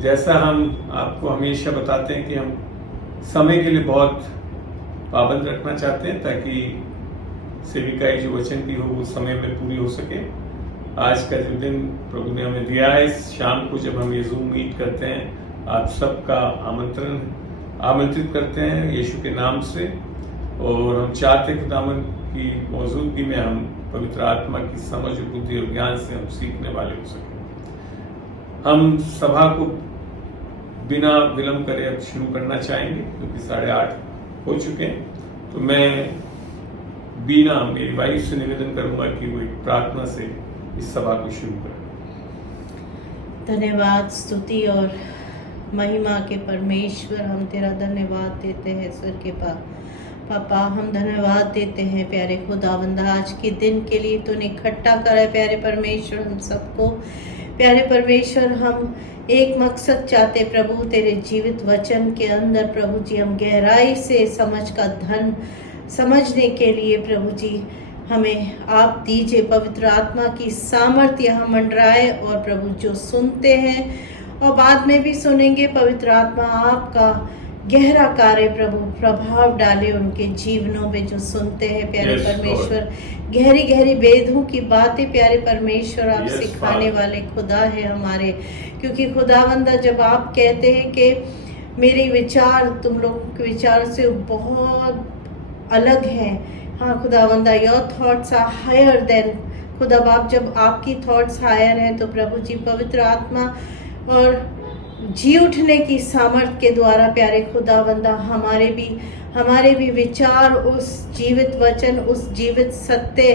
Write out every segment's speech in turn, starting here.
जैसा हम आपको हमेशा बताते हैं कि हम समय के लिए बहुत पाबंद रखना चाहते हैं ताकि सेविकाई जो वचन की हो वो समय में पूरी हो सके। आज का जो दिन प्रभु ने हमें दिया है, शाम को जब हम ये जूम मीट करते हैं, आप सबका आमंत्रित करते हैं यीशु के नाम से। और हम चाहते हैं खुदावन की मौजूदगी में हम पवित्र आत्मा की समझ, बुद्धि और ज्ञान से हम सीखने वाले हो सकें। हम सभा को बिना विलंब करे अब शुरू करना चाहेंगे क्योंकि 8:30 हो चुके हैं। तो मैं बीना मेरी वाइफ से निवेदन करूंगा कि वो एक प्रार्थना से इस सभा को शुरू करें। धन्यवाद, स्तुति और महिमा के परमेश्वर, हम तेरा धन्यवाद देते हैं स्वर्ग के पापा। हम धन्यवाद देते हैं प्यारे खुदावंद, आज के दिन के लिए तूने इकट्ठा करा है प्यारे परमेश्वर हम सबको। प्यारे परमेश्वर, हम एक मकसद चाहते प्रभु, तेरे जीवित वचन के अंदर प्रभु जी हम गहराई से समझ का धन समझने के लिए प्रभु जी हमें आप दीजिए। पवित्र आत्मा की सामर्थ्य यहाँ मंडराए और प्रभु जो सुनते हैं और बाद में भी सुनेंगे, पवित्र आत्मा आपका गहरा कार्य प्रभु प्रभाव डाले उनके जीवनों में जो सुनते हैं प्यारे परमेश्वर। गहरी गहरी वेदों की बातें प्यारे परमेश्वर आप सिखाने वाले खुदा है हमारे, क्योंकि खुदावंदा जब आप कहते हैं कि मेरे विचार तुम लोगों के विचार से बहुत अलग हैं, हाँ खुदावंदा, your thoughts are higher than, खुदा बाप जब आपकी थॉट्स हायर हैं तो प्रभु जी पवित्र आत्मा और जी उठने की सामर्थ के द्वारा प्यारे खुदावंदा हमारे भी विचार उस जीवित वचन, उस जीवित सत्य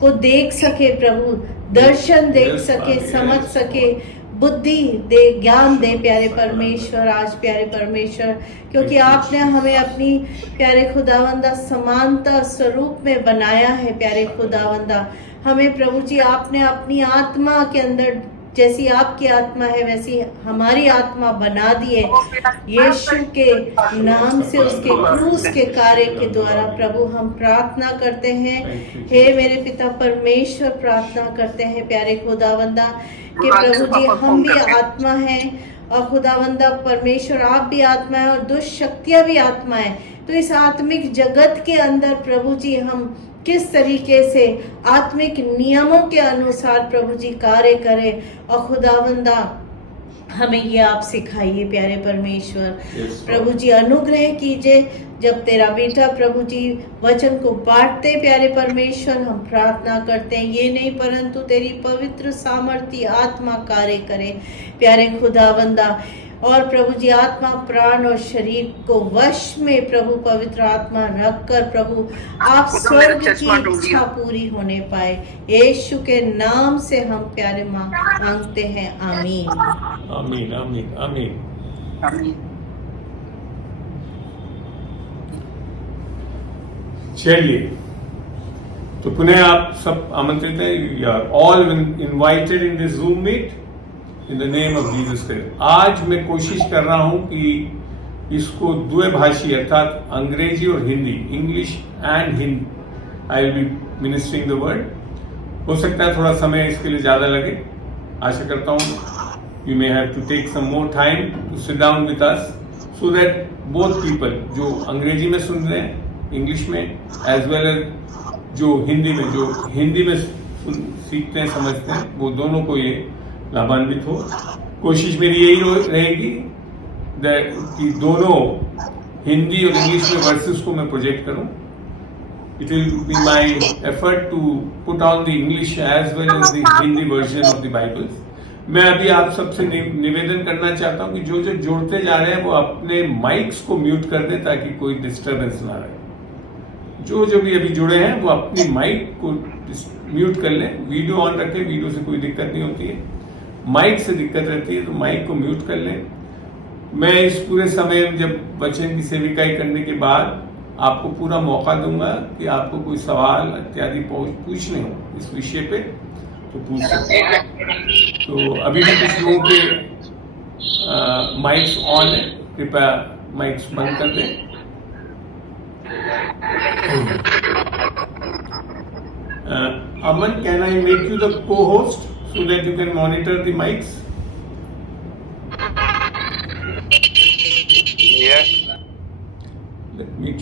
को देख सके प्रभु, दर्शन देख सके, समझ सके, बुद्धि दे, ज्ञान दे प्यारे परमेश्वर आज प्यारे परमेश्वर, क्योंकि आपने हमें अपनी प्यारे खुदावंदा समानता स्वरूप में बनाया है प्यारे खुदावंदा। हमें प्रभु जी आपने अपनी आत्मा के अंदर, जैसी आपकी आत्मा है वैसी हमारी आत्मा बना दी है यीशु के नाम से, उसके क्रूस के कार्य के द्वारा। प्रभु हम प्रार्थना करते हैं, हे मेरे पिता परमेश्वर, प्रार्थना करते हैं प्यारे खुदावंदा कि प्रभु जी हम भी आत्मा हैं और खुदावंदा परमेश्वर आप भी आत्मा है और दुष्ट शक्तियां भी आत्मा है। तो इस आत्मिक जगत के अंदर प्रभु जी हम किस तरीके से आत्मिक नियमों के अनुसार प्रभु जी कार्य करें, और खुदावंदा हमें ये आप सिखाइए प्यारे परमेश्वर। प्रभु जी अनुग्रह कीजिए जब तेरा बेटा प्रभु जी वचन को बांटते प्यारे परमेश्वर, हम प्रार्थना करते हैं ये नहीं परंतु तेरी पवित्र सामर्थ्य आत्मा कार्य करे प्यारे खुदावंदा। और प्रभु जी आत्मा, प्राण और शरीर को वश में प्रभु पवित्र आत्मा रखकर प्रभु आप स्वर्ग की इच्छा पूरी होने पाए, यीशु के नाम से हम प्यारे मांगते हैं, आमीन आमीन आमीन आमीन आमीन। चलिए, तो पुनः आप सब आमंत्रित हैं, you are all invited in this Zoom meet in the name of Jesus Christ. आज मैं कोशिश कर रहा हूं कि इसको द्विभाषी अर्थात अंग्रेजी और Hindi, English and Hindi, I will be ministering the word. हो सकता है थोड़ा समय इसके लिए ज्यादा लगे, आशा करता हूं you may have to take some more time to sit down with us so that both people जो अंग्रेजी में सुन रहे हैं, इंग्लिश में, एज वेल एज जो हिंदी में सीखते हैं, समझते हैं, वो दोनों को ये लाभान्वित हो। कोशिश मेरी यही रहेगी कि दोनों हिंदी और इंग्लिश में वर्सेस को मैं प्रोजेक्ट करूं। It will be my effort to put on the English as well as the Hindi version of the Bible. मैं अभी आप सबसे निवेदन करना चाहता हूं कि जो जुड़ते जा रहे हैं वो अपने माइक्स को म्यूट कर दें ताकि कोई डिस्टर्बेंस ना रहे। जो भी अभी जुड़े हैं वो अपनी माइक को म्यूट कर लें। वीडियो ऑन रखें, वीडियो से कोई दिक्कत नहीं होती है, माइक से दिक्कत रहती है तो माइक को म्यूट कर लें। मैं इस पूरे समय जब वचन की सेविकाई करने के बाद आपको पूरा मौका दूंगा कि आपको कोई सवाल इत्यादि पूछने हो इस विषय पे तो पूछ सकते हैं। तो अभी भी कुछ लोगों के माइक्स ऑन है, कृपया माइक्स बंद कर दें। Aman, can I make you the co-host so that you can monitor the mics?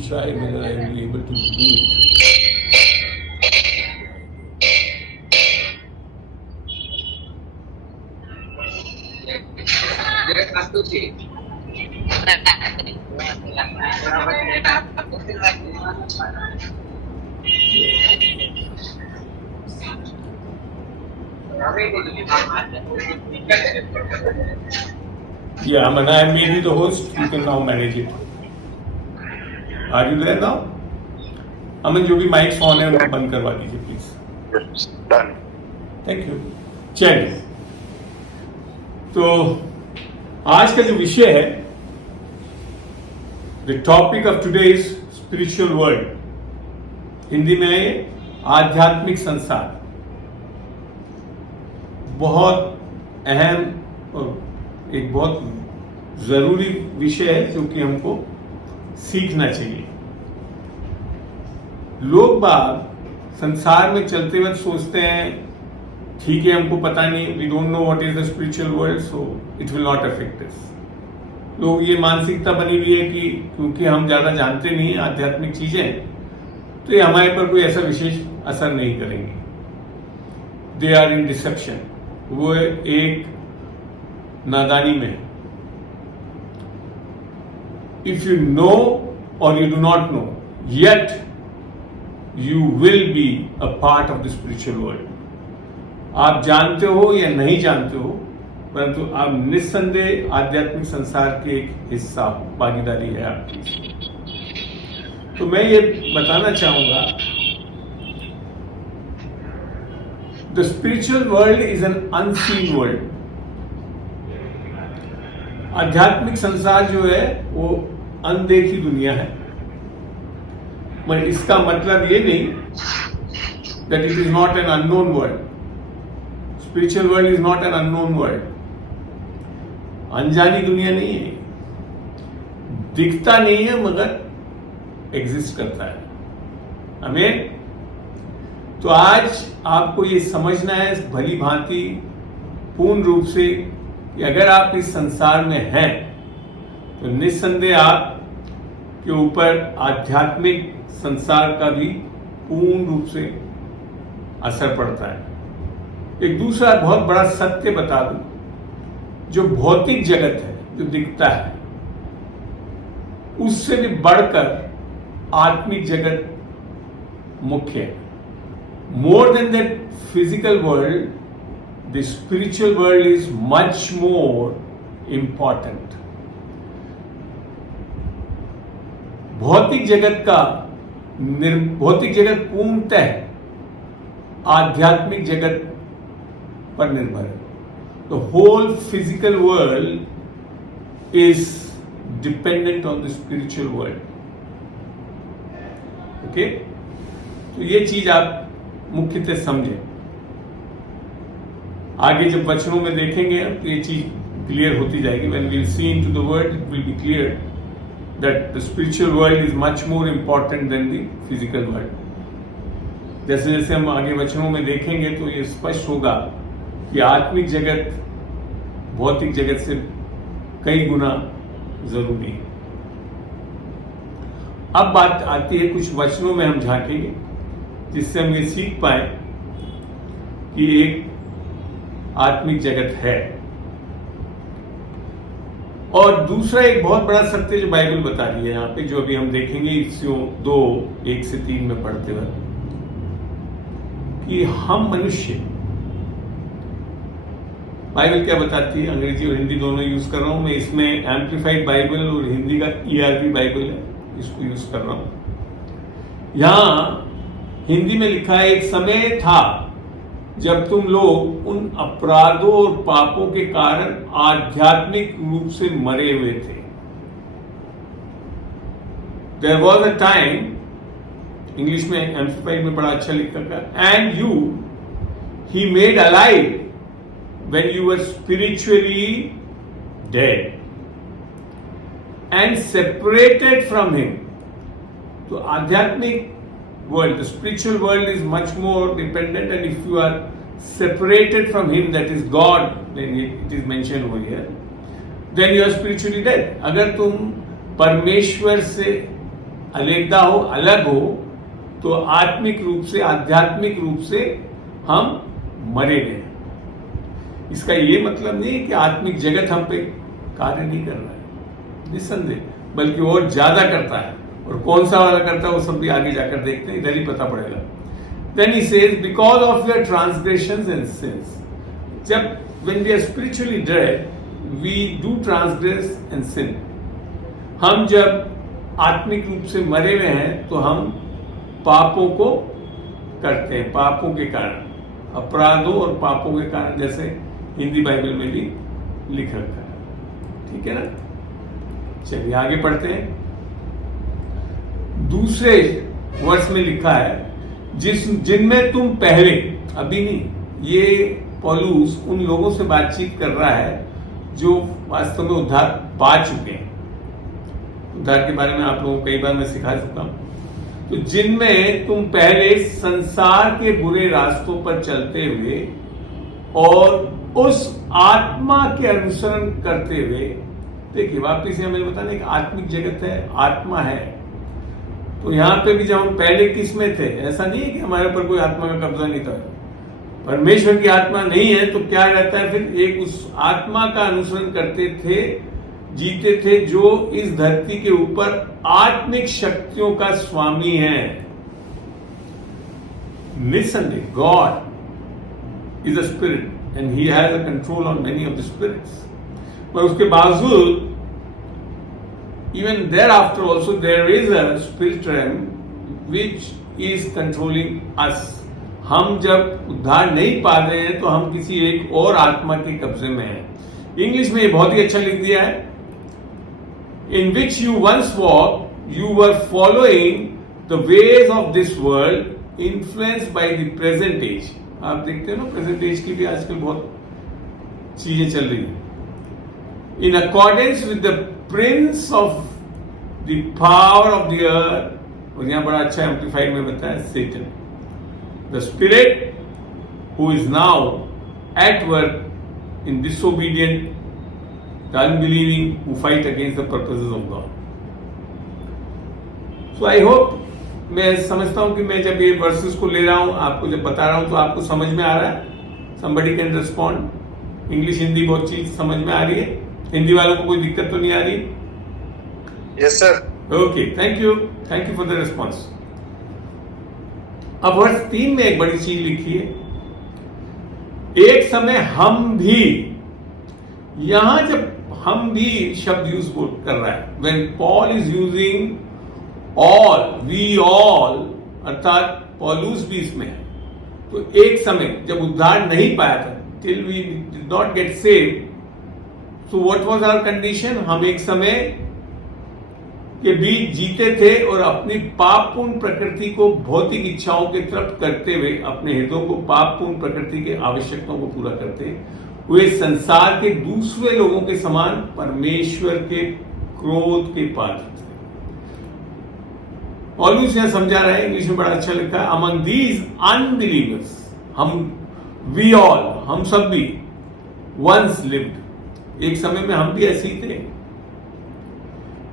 just try whether I will be able to do it. Yeah, Aman, I have made you the host. You can now manage it. Are you there now? अमन जो भी mics on है उनको बंद करवा दीजिए please. Done. Thank you. चलिए, तो आज का जो विषय है, the topic of today is spiritual world. Hindi में आध्यात्मिक संसार. बहुत अहम और एक बहुत जरूरी विषय है जो कि हमको सीखना चाहिए. लोग बाग संसार में चलते वक्त सोचते हैं ठीक है, हमको पता नहीं, we don't know what is the spiritual world, so it will not affect us. लोग ये मानसिकता बनी हुई है कि क्योंकि हम ज्यादा जानते नहीं आध्यात्मिक चीजें, तो ये हमारे पर कोई ऐसा विशेष असर नहीं करेंगे. They are in deception. वो एक नादानी में. इफ यू नो और you do not know, yet you will be a part of the spiritual world. आप जानते हो या नहीं जानते हो, परंतु आप निस्संदेह आध्यात्मिक संसार के एक हिस्सा हो, भागीदारी है आपकी. तो मैं ये बताना चाहूंगा, the spiritual world is an unseen world. आध्यात्मिक संसार जो है वो अनदेखी दुनिया है. मगर इसका मतलब ये नहीं that it is not an unknown world. Spiritual world is not an unknown world. अनजानी दुनिया नहीं है. दिखता नहीं है मगर एग्जिस्ट करता है. आमीन. तो आज आपको ये समझना है भली भांति पूर्ण रूप से कि अगर आप इस संसार में हैं तो निस्संदेह आप के ऊपर आध्यात्मिक संसार का भी पूर्ण रूप से असर पड़ता है. एक दूसरा बहुत बड़ा सत्य बता दूं, जो भौतिक जगत है, जो दिखता है, उससे भी बढ़कर आत्मिक जगत मुख्य है. More than that physical world, the spiritual world is much more important. भौतिक जगत पूर्णतः आध्यात्मिक जगत पर निर्भर है. The whole physical world is dependent on the spiritual world. Okay, तो ये चीज आप मुख्यतः समझें. आगे जब वचनों में देखेंगे तो ये चीज क्लियर होती जाएगी. When we will see into the word, it will be clear that the spiritual world is much more important than the physical world. जैसे जैसे हम आगे वचनों में देखेंगे तो ये स्पष्ट होगा कि आत्मिक जगत भौतिक जगत से कई गुना जरूरी है. अब बात आती है कुछ वचनों में हम झांकेंगे जिससे हम ये सीख पाए कि एक आत्मिक जगत है. और दूसरा एक बहुत बड़ा सत्य जो बाइबल बता रही है यहाँ पे, जो अभी हम देखेंगे इफ्सियों 2:1-3 में पढ़ते हुए, कि हम मनुष्य, बाइबल क्या बताती है, अंग्रेजी और हिंदी दोनों यूज कर रहा हूं मैं. इसमें एम्प्लीफाइड बाइबल और हिंदी का ERV बाइबल है, इसको यूज कर रहा हूं. यहां हिंदी में लिखा है, एक समय था जब तुम लोग उन अपराधों और पापों के कारण आध्यात्मिक रूप से मरे हुए थे. There was a time, English में एम्प्लीफाइड में बड़ा अच्छा लिखा था, and you he made alive when you were spiritually dead and separated from him. तो आध्यात्मिक world, the spiritual world is much more dependent, and if you are separated from him, that is God, then it is mentioned over here, then you are spiritually dead. अगर तुम परमेश्वर से अलग हो, अलग हो, तो आत्मिक रूप से, आध्यात्मिक रूप से हम मरे गए। इसका ये मतलब नहीं है कि आत्मिक जगत हम पे कार्य नहीं कर रहा है, निस्संदेह, बल्कि और ज्यादा करता है। और कौन सा वाला करता है वो सब भी आगे जाकर देखते हैं, इधर ही पता पड़ेगा। Then he says, because of your transgressions and sins. जब when we are spiritually dead, we do transgress and sin. हम जब आत्मिक रूप से मरे हुए हैं तो हम पापों को करते हैं, पापों के कारण, अपराधों और पापों के कारण, जैसे हिंदी बाइबल में भी लिख रखा है। ठीक है ना? चलिए आगे पढ़ते हैं। दूसरे वर्ष में लिखा है, जिनमें तुम पहले, अभी नहीं, ये पौलुस उन लोगों से बातचीत कर रहा है जो वास्तव में उद्धार पा चुके हैं। उद्धार के बारे में आप लोगों को कई बार मैं सिखा चुका हूं। तो जिनमें तुम पहले संसार के बुरे रास्तों पर चलते हुए और उस आत्मा के अनुसरण करते हुए, देखिए वापिस हमें बताना एक आत्मिक जगत है, आत्मा है। तो यहां पे भी जब हम पहले किस में थे, ऐसा नहीं है कि हमारे ऊपर कोई आत्मा का कब्जा नहीं था। परमेश्वर की आत्मा नहीं है तो क्या रहता है फिर? एक उस आत्मा का अनुसरण करते थे, जीते थे, जो इस धरती के ऊपर आत्मिक शक्तियों का स्वामी है। निस्संदेह God is a spirit and he has a control on many of the spirits. पर उसके बावजूद even thereafter also there is a spirit realm which is controlling us. हम जब उद्धार नहीं पा रहे हैं तो हम किसी एक और आत्मा के कब्जे में हैं। इंग्लिश में ये बहुत ही अच्छा लिख दिया है, in which you once walked, you were following the ways of this world, influenced by the present age. आप देखते हो ना, प्रेजेंट एज की भी आजकल बहुत चीजें चल रही हैं। In accordance with the prince of the power of the earth, और यहां बड़ा अच्छा एम्पलीफाइड में बताया, Satan, the spirit who is now at work in disobedient, the unbelieving who fight against the purposes of God. So I hope, मैं समझता हूं कि मैं जब ये वर्सेस को ले रहा हूं, आपको जब बता रहा हूं, तो आपको समझ में आ रहा है। Somebody can respond. English Hindi बहुत चीज समझ में आ रही है? हिंदी वालों को कोई दिक्कत तो नहीं आ रही? Yes sir. Okay, thank you for the response. अब वर्ष 3 में एक बड़ी चीज लिखी है, एक समय हम भी, यहां जब हम भी शब्द यूज कर रहा है, when Paul is using all, we all, अर्थात पौलुस भी इसमें है। तो एक समय जब उद्धार नहीं पाया था, till we did not get saved, So what was our condition? हम एक समय के बीच जीते थे और अपनी पापपूर्ण प्रकृति को भौतिक इच्छाओं के तरफ करते हुए, अपने हितों को, पापपूर्ण प्रकृति के आवश्यकताओं को पूरा करते हुए संसार के दूसरे लोगों के समान परमेश्वर के क्रोध के पात्र थे। पौलुस यहां समझा रहा है, इंग्लिश में बड़ा अच्छा लिखा है, among these unbelievers, we all, हम सब भी, once lived, एक समय में हम भी ऐसे ही थे,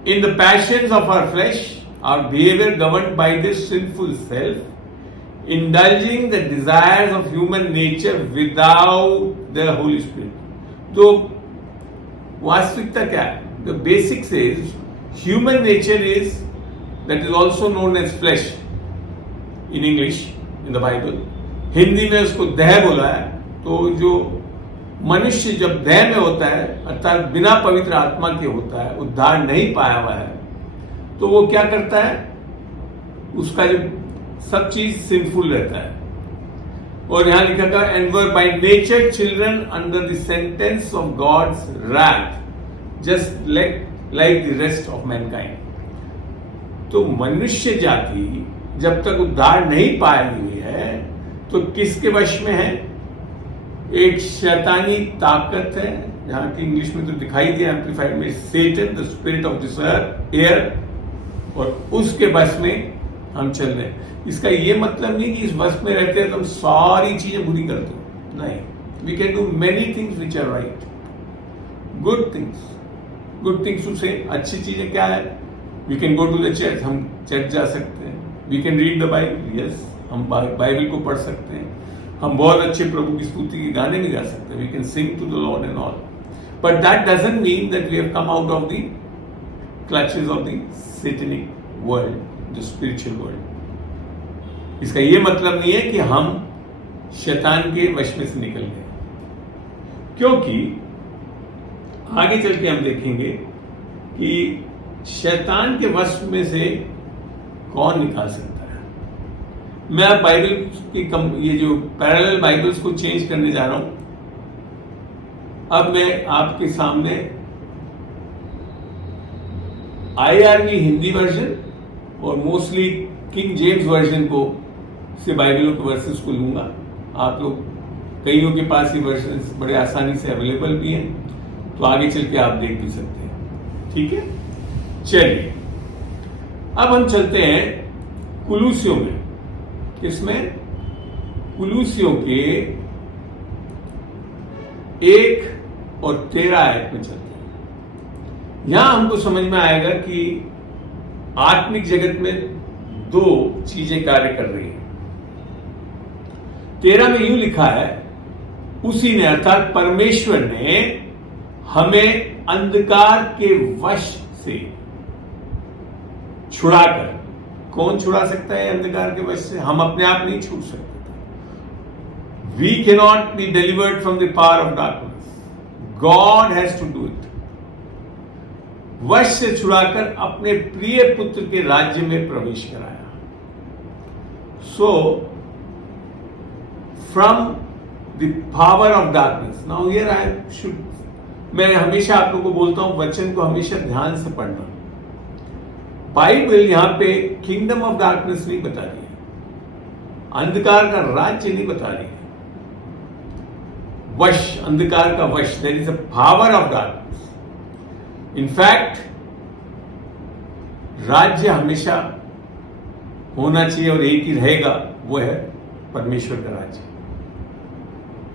in the passions of our flesh, our behavior governed by this sinful self, indulging the desires of human nature without the Holy Spirit. तो वास्तविकता क्या है? The basics is human nature is, that is also known as flesh in English, in the Bible. Hindi में उसको देह बोला है। तो जो मनुष्य जब देह में होता है, अर्थात बिना पवित्र आत्मा के होता है, उद्धार नहीं पाया हुआ है, तो वो क्या करता है? उसका जो सब चीज सिंफुल रहता है। और यहां लिखा था, and were by nature children under the sentence of God's wrath, just like the rest of mankind. तो मनुष्य जाति जब तक उद्धार नहीं पाई हुई है तो किसके वश में है? एक शैतानी ताकत है, जहां की इंग्लिश में तो दिखाई दिया एम्पलीफाइड में, Satan, the spirit of this air, और उसके वश में हम चल रहे हैं। इसका ये मतलब नहीं कि इस वश में रहते हैं तो हम सारी चीजें बुरी करते हैं, नहीं। We can do many things which are right, good things. Good things से अच्छी चीजें क्या है? We can go to the church, हम चर्च जा सकते हैं. We can read the Bible, yes, हम बाइबल को पढ़ सकते हैं. हम बहुत अच्छे प्रभु की स्तुति के गाने भी गा सकते हैं. We can sing to the Lord and all. But that doesn't mean that we have come out of the clutches of the satanic world, the spiritual world. इसका ये मतलब नहीं है कि हम शैतान के वश में से निकल गए, क्योंकि आगे चल के हम देखेंगे कि शैतान के वश में से कौन निकाल सकता है. मैं अब बाइबल की ये जो पैरेलल बाइबल्स को चेंज करने जा रहा हूं. अब मैं आपके सामने IRV हिंदी वर्जन और मोस्टली किंग जेम्स वर्जन को से बाइबलों के वर्सेस को लूंगा. आप लोग कईयों के पास ये वर्जन बड़े आसानी से अवेलेबल भी हैं, तो आगे चल के आप देख भी सकते हैं. ठीक है, चलिए अब हम चलते हैं कुलूसियों में. किसमें? कुलूसियों के 1 और 13 आयत में चलते हैं. यहां हमको समझ में आएगा कि आत्मिक जगत में 2 चीजें कार्य कर रही हैं. 13 में यूं लिखा है, उसी ने अर्थात परमेश्वर ने हमें अंधकार के वश से छुड़ाकर. कौन छुड़ा सकता है अंधकार के वश से? हम अपने आप नहीं छूट सकते. We can not be delivered from the power of darkness. God has to do it. वश से छुड़ाकर अपने प्रिय पुत्र के राज्य में प्रवेश कराया. So from the power of darkness. Now here I should, मैं हमेशा आप लोगों को बोलता हूं वचन को हमेशा ध्यान से पढ़ना. बाइबल यहां पे किंगडम ऑफ डार्कनेस नहीं बता रही है, अंधकार का राज्य नहीं बता रही है. वश, अंधकार का वश, there is a power of darkness. In fact राज्य हमेशा होना चाहिए और एक ही रहेगा, वो है परमेश्वर का राज्य.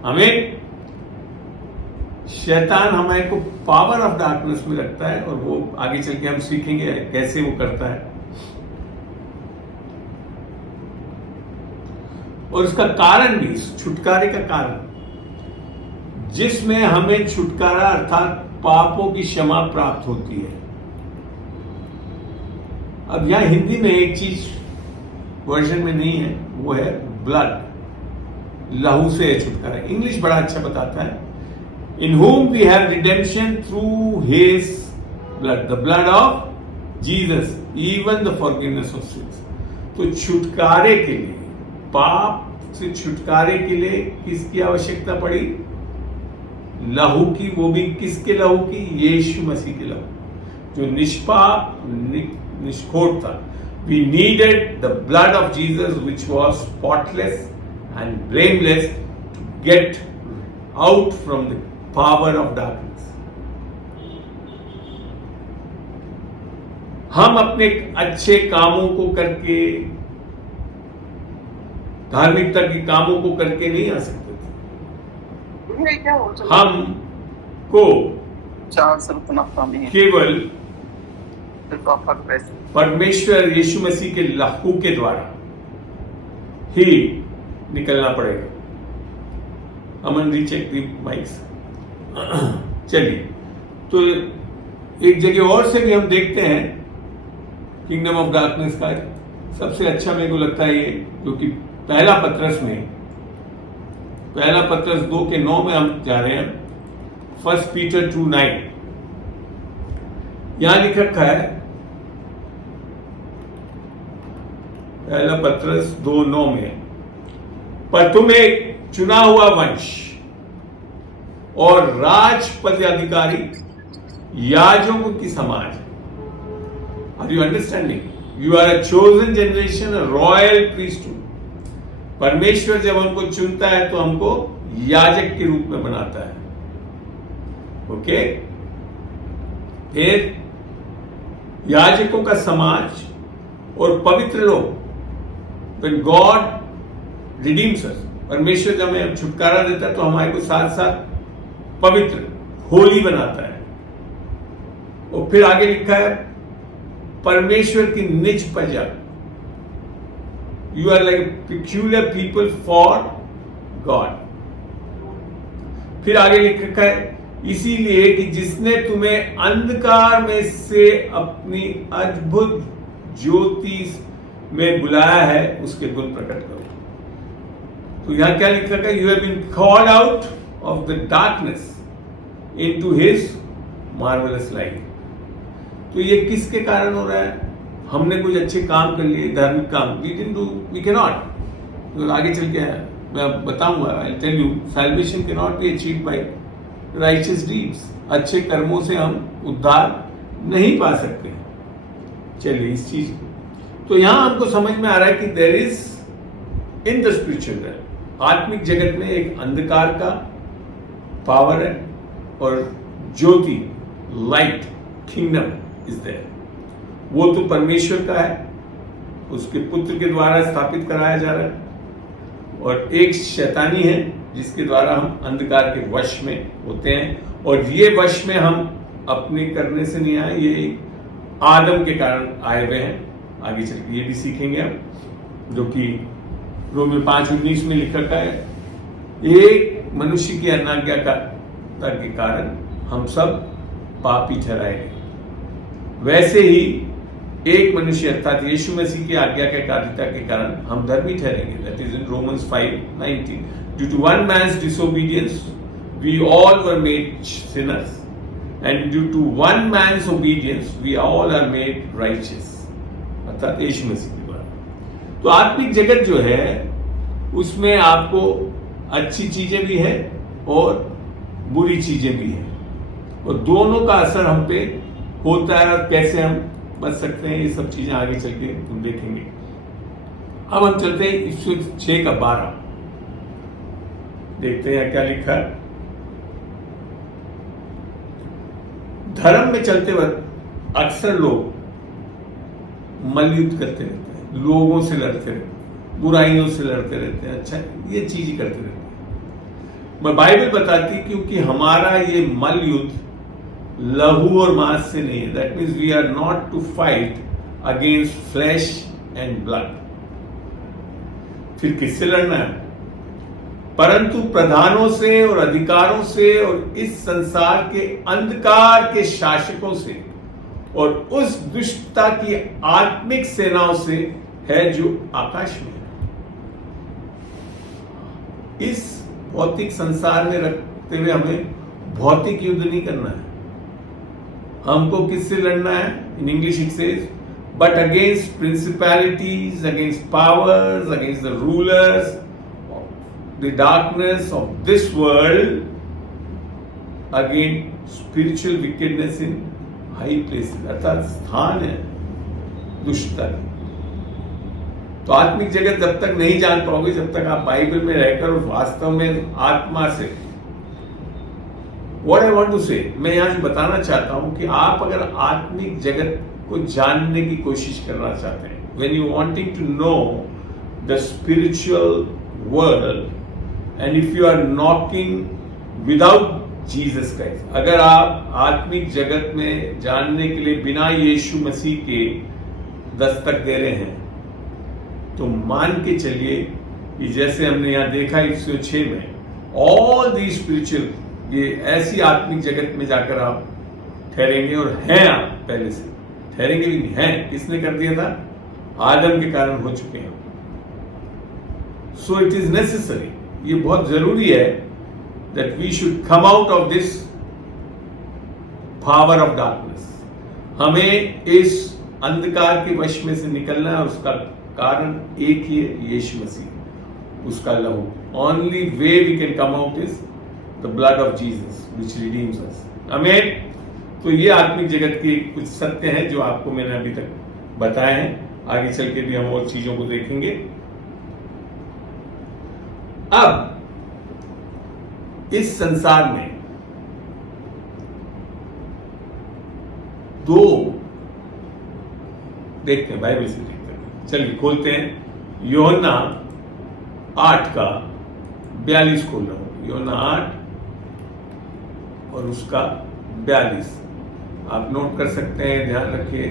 आमीन. शैतान हमारे को पावर ऑफ डार्कनेस में रखता है, और वो आगे चल के हम सीखेंगे कैसे वो करता है. और इसका कारण भी, छुटकारे का कारण, जिसमें हमें छुटकारा अर्थात पापों की क्षमा प्राप्त होती है. अब यहां हिंदी में एक चीज वर्जन में नहीं है, वो है ब्लड, लहू से छुटकारा. इंग्लिश बड़ा अच्छा बताता है, in whom we have redemption through his blood, the blood of Jesus, even the forgiveness of sins. तो छुटकारे के लिए, पाप से छुटकारे के लिए किसकी आवश्यकता पड़ी? लहू की. वो भी किसके लहू की? यीशु मसीह के लहू, जो निष्पाप निष्खोट था. We needed the blood of Jesus which was spotless and blameless to get out from the power of darkness. हम अपने अच्छे कामों को करके, धार्मिकता के कामों को करके नहीं आ सकते थे. हमको केवल परमेश्वर यीशु मसीह के लहू के द्वारा ही निकलना पड़ेगा. अमन रीचेक दी माइक्स. चलिए, तो एक जगह और से भी हम देखते हैं किंगडम ऑफ डार्कनेस का. सबसे अच्छा मेरे को लगता है ये, जो कि पहला पत्रस 2:9 में हम जा रहे हैं. 1 पीटर 2:9 यहां लिख रखा है, पहला पत्रस 2:9 में, पर तुम एक चुना हुआ वंश और राजपद अधिकारी, याजकों की समाज. Are you understanding? You are a chosen generation, a royal priesthood. परमेश्वर जब हमको चुनता है तो हमको याजक के रूप में बनाता है. ओके. फिर याजकों का समाज और पवित्र लोग. When God redeems us, परमेश्वर जब हमें छुटकारा देता है तो हमारे को साथ साथ पवित्र, होली बनाता है. और फिर आगे लिखा है, परमेश्वर की निज प्रजा। You are like peculiar people for God. फिर आगे लिखा है, इसीलिए कि जिसने तुम्हें अंधकार में से अपनी अद्भुत ज्योति में बुलाया है उसके गुण प्रकट करो। तो यहां क्या लिखा है, you have been called out of the darkness into his marvellous light. तो ये किसके कारण हो रहा है? हमने कुछ अच्छे काम कर लिए, धार्मिक काम, we didn't do, we can not. तो आगे चल के मैं बताऊंगा, I tell you, salvation can not be achieved by righteous deeds. अच्छे कर्मों से हम उद्धार नहीं पा सकते। चलिए इस चीज तो यहां हमको समझ में आ रहा है कि there is in the spiritual realm, आत्मिक जगत में एक अंधकार का पावर है और ज्योति, लाइट, किंगडम इज देयर। वो तो परमेश्वर का है, उसके पुत्र के द्वारा स्थापित कराया जा रहा है, और एक शैतानी है जिसके द्वारा हम अंधकार के वश में होते हैं। और ये वश में हम अपने करने से नहीं आए, ये आदम के कारण आए हुए हैं। आगे चल के ये भी सीखेंगे हम, जो कि रोमियो 5:19 में लिखा है, एक मनुष्य की अनाज्ञाकारिता के कारण हम सब पापी ठहराए गए, वैसे ही एक मनुष्य अर्थात यीशु मसीह की आज्ञाकारिता के कारण हम धर्मी ठहरेंगे। That is in Romans 5:19। Due to one man's disobedience we all were made sinners and due to one man's obedience we all are made righteous, अर्थात यीशु मसीह के द्वारा। तो आत्मिक जगत जो है उसमें आपको अच्छी चीजें भी है और बुरी चीजें भी है, और दोनों का असर हम पे होता है, और कैसे हम बच सकते हैं, ये सब चीजें आगे चल के हम देखेंगे। अब हम चलते हैं इफिसियंस 6:12 देखते हैं क्या लिखा है। धर्म में चलते वक्त अक्सर लोग मलयुद्ध करते रहते हैं, लोगों से लड़ते रहते हैं, बुराइयों से लड़ते रहते हैं, अच्छा ये चीज करते रहते हैं। मैं बाइबल बताती क्योंकि हमारा ये मलयुद्ध लहू और मांस से नहीं है। That means we are not to fight against flesh and blood. फिर किससे लड़ना है? परंतु प्रधानों से और अधिकारों से और इस संसार के अंधकार के शासकों से और उस दुष्टता की आत्मिक सेनाओं से है जो आकाश में है। इस भौतिक संसार में रखते हुए हमें भौतिक युद्ध नहीं करना है। हमको किससे लड़ना है? In English it says, but against principalities, against powers, against the rulers, the darkness of this world, against spiritual wickedness in high places, अर्थात स्थान है दुष्टता। तो आत्मिक जगत जब तक नहीं जान पाओगे, जब तक आप बाइबल में रहकर और वास्तव में आत्मा से, व्हाट आई वांट टू से, मैं यहां से बताना चाहता हूं कि आप अगर आत्मिक जगत को जानने की कोशिश करना चाहते हैं, when you wanting to know the spiritual world and if you are knocking without Jesus Christ, अगर आप आत्मिक जगत में जानने के लिए बिना यीशु मसीह के दस्तक दे रहे हैं, तो मान के चलिए कि जैसे हमने यहां देखा इफिसियंस 6 में, ऑल दी स्पिरिचुअल, ये ऐसी आत्मिक जगत में जाकर आप ठहरेंगे, और हैं आप पहले से ठहरेंगे भी नहीं हैं। किसने कर दिया था? आदम के कारण हो चुके हैं। सो इट इज नेसेसरी, ये बहुत जरूरी है that we should come out of this power of darkness. हमें इस अंधकार के वश में से निकलना है, और उसका कारण एक ही है, यीशु मसीह, उसका लहू। Only way we can come out is the blood of Jesus which redeems us. आमीन। तो ये आत्मिक जगत के कुछ सत्य हैं जो आपको मैंने अभी तक बताए हैं। आगे चल के भी हम और चीजों को देखेंगे। अब इस संसार में दो देखते हैं, बाइबल से देखते हैं। चलिए खोलते हैं यूहन्ना 8:42 खोल रहा हूं। यूहन्ना 8 और उसका 42 आप नोट कर सकते हैं, ध्यान रखिए।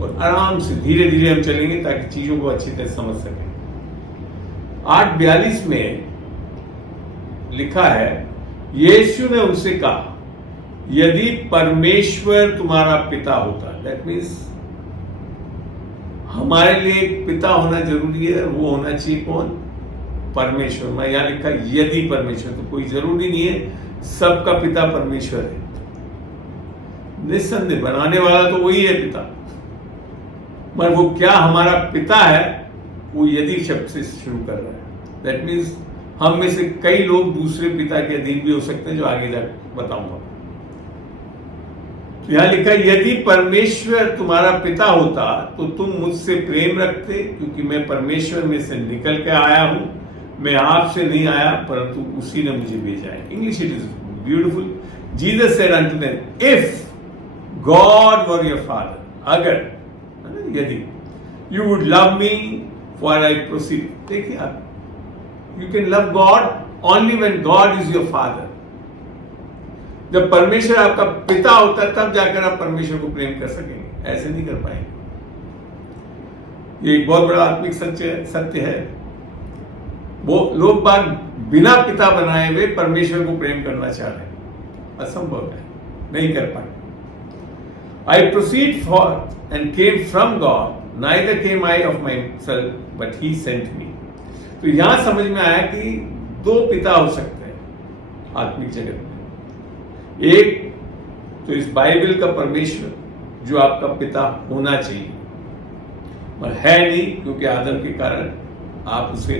और आराम से धीरे धीरे हम चलेंगे ताकि चीजों को अच्छी तरह समझ सकें। 8:42 में लिखा है, यीशु ने उनसे कहा, यदि परमेश्वर तुम्हारा पिता होता, दैट मीन्स हमारे लिए एक पिता होना जरूरी है, वो होना चाहिए कौन? परमेश्वर। मैं यहां लिखा यदि परमेश्वर, तो कोई जरूरी नहीं है सबका पिता परमेश्वर है, निस्संदेह बनाने वाला तो वही है पिता, मगर वो क्या हमारा पिता है, वो यदि शब्द से शुरू कर रहा है। दैट मीन्स हम में से कई लोग दूसरे पिता के अधीन भी हो सकते हैं, जो आगे जाकर बताऊंगा। तो यहां लिखा, यदि परमेश्वर तुम्हारा पिता होता तो तुम मुझसे प्रेम रखते, क्योंकि मैं परमेश्वर में से निकल के आया हूं, मैं आपसे नहीं आया परंतु उसी ने मुझे भेजा है। English it is beautiful. Jesus said unto them, if God were your father, अगर, यदि, you would love me for I proceed. देखिए आप, you can love God only when God is your father. जब परमेश्वर आपका पिता होता है तब जाकर आप परमेश्वर को प्रेम कर सकेंगे, ऐसे नहीं कर पाएंगे। ये एक बहुत बड़ा आत्मिक सत्य है। वो लोग बाग बिना पिता बनाए हुए परमेश्वर को प्रेम करना चाह रहे हैं, असंभव है, नहीं कर पाए। I proceed for and came from God, neither came I of my self but he sent me. तो यहां समझ में आया कि दो पिता हो सकते हैं आत्मिक जगत में। एक तो इस बाइबल का परमेश्वर जो आपका पिता होना चाहिए, पर है नहीं, क्योंकि आदम के कारण आप उसे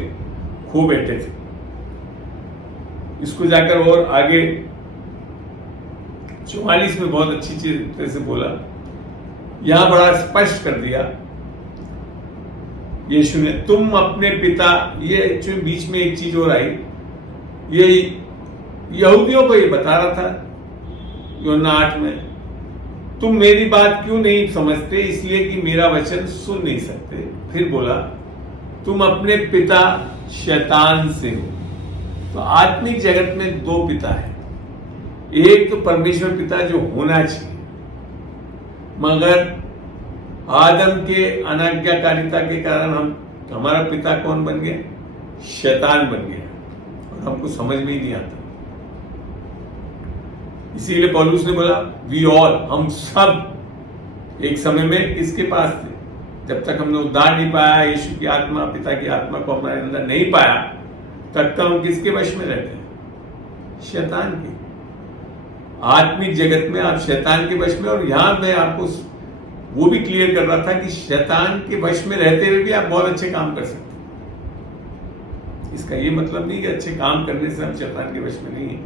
खो बैठे थे। इसको जाकर और आगे 44 में बहुत अच्छी तरह से बोला, यहां बड़ा स्पष्ट कर दिया यीशु ने, तुम अपने पिता, ये बीच में एक चीज और आई, ये यहूदियों को ये बता रहा था यूहन्ना 8 में, तुम मेरी बात क्यों नहीं समझते, इसलिए कि मेरा वचन सुन नहीं सकते। फिर बोला, तुम अपने पिता शैतान से हो। तो आत्मिक जगत में दो पिता हैं, एक तो परमेश्वर पिता जो होना चाहिए, मगर आदम के अनाज्ञाकारिता के कारण हमारा पिता कौन बन गया? शैतान बन गया, और हमको समझ में ही नहीं आता। इसीलिए पौलुस ने बोला, वी ऑल, हम सब एक समय में किसके पास थे? जब तक हमने उद्धार नहीं पाया, यीशु की आत्मा, पिता की आत्मा को हमारे अंदर नहीं पाया, तब तक हम किसके वश में रहते हैं? शैतान के। आत्मिक जगत में आप शैतान के वश में, और यहां मैं आपको वो भी क्लियर कर रहा था कि शैतान के वश में रहते हुए भी आप बहुत अच्छे काम कर सकते हैं। इसका ये मतलब नहीं कि अच्छे काम करने से हम शैतान के वश में नहीं है।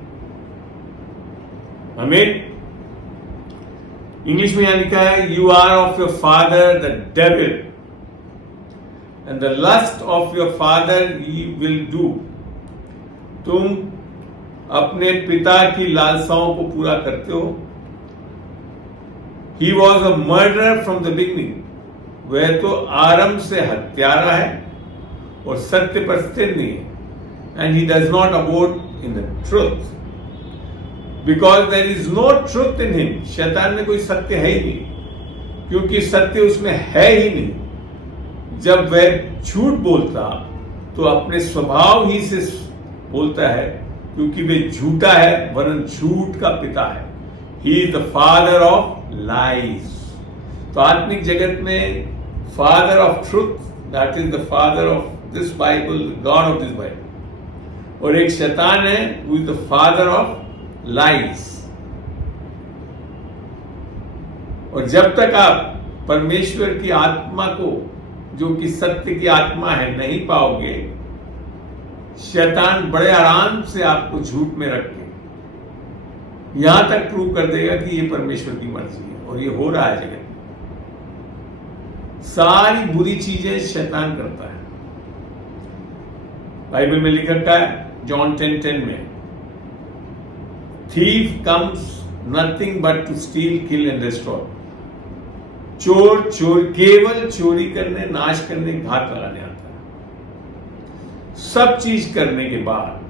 हमें इंग्लिश में यहां लिखा है, you are of your father the devil and the lust of your father he will do. तुम अपने पिता की लालसाओं को पूरा करते हो। He was a murderer from the beginning. वह तो आरंभ से हत्यारा है और सत्य पर स्थिर नहीं है। And he does not abode in the truth because there is no truth in him. शैतान में कोई सत्य है ही नहीं, क्योंकि सत्य उसमें है ही नहीं। जब वह झूठ बोलता तो अपने स्वभाव ही से बोलता है, क्योंकि वह झूठा है, वरन झूठ का पिता है। ही is the father of lies. तो आत्मिक जगत में father of truth, that is the father of this Bible, God of this Bible. और एक शैतान है, who is the father of lies. और जब तक आप परमेश्वर की आत्मा को, जो कि सत्य की आत्मा है, नहीं पाओगे, शैतान बड़े आराम से आपको झूठ में रख के यहां तक प्रूव कर देगा कि ये परमेश्वर की मर्जी है। और ये हो रहा है जगत में। सारी बुरी चीजें शैतान करता है। बाइबल में लिखा है जॉन 10:10 में, thief comes nothing but to steal, kill and destroy। चोर केवल चोरी करने, नाश करने, घात लगाने आता है। सब चीज करने के बाद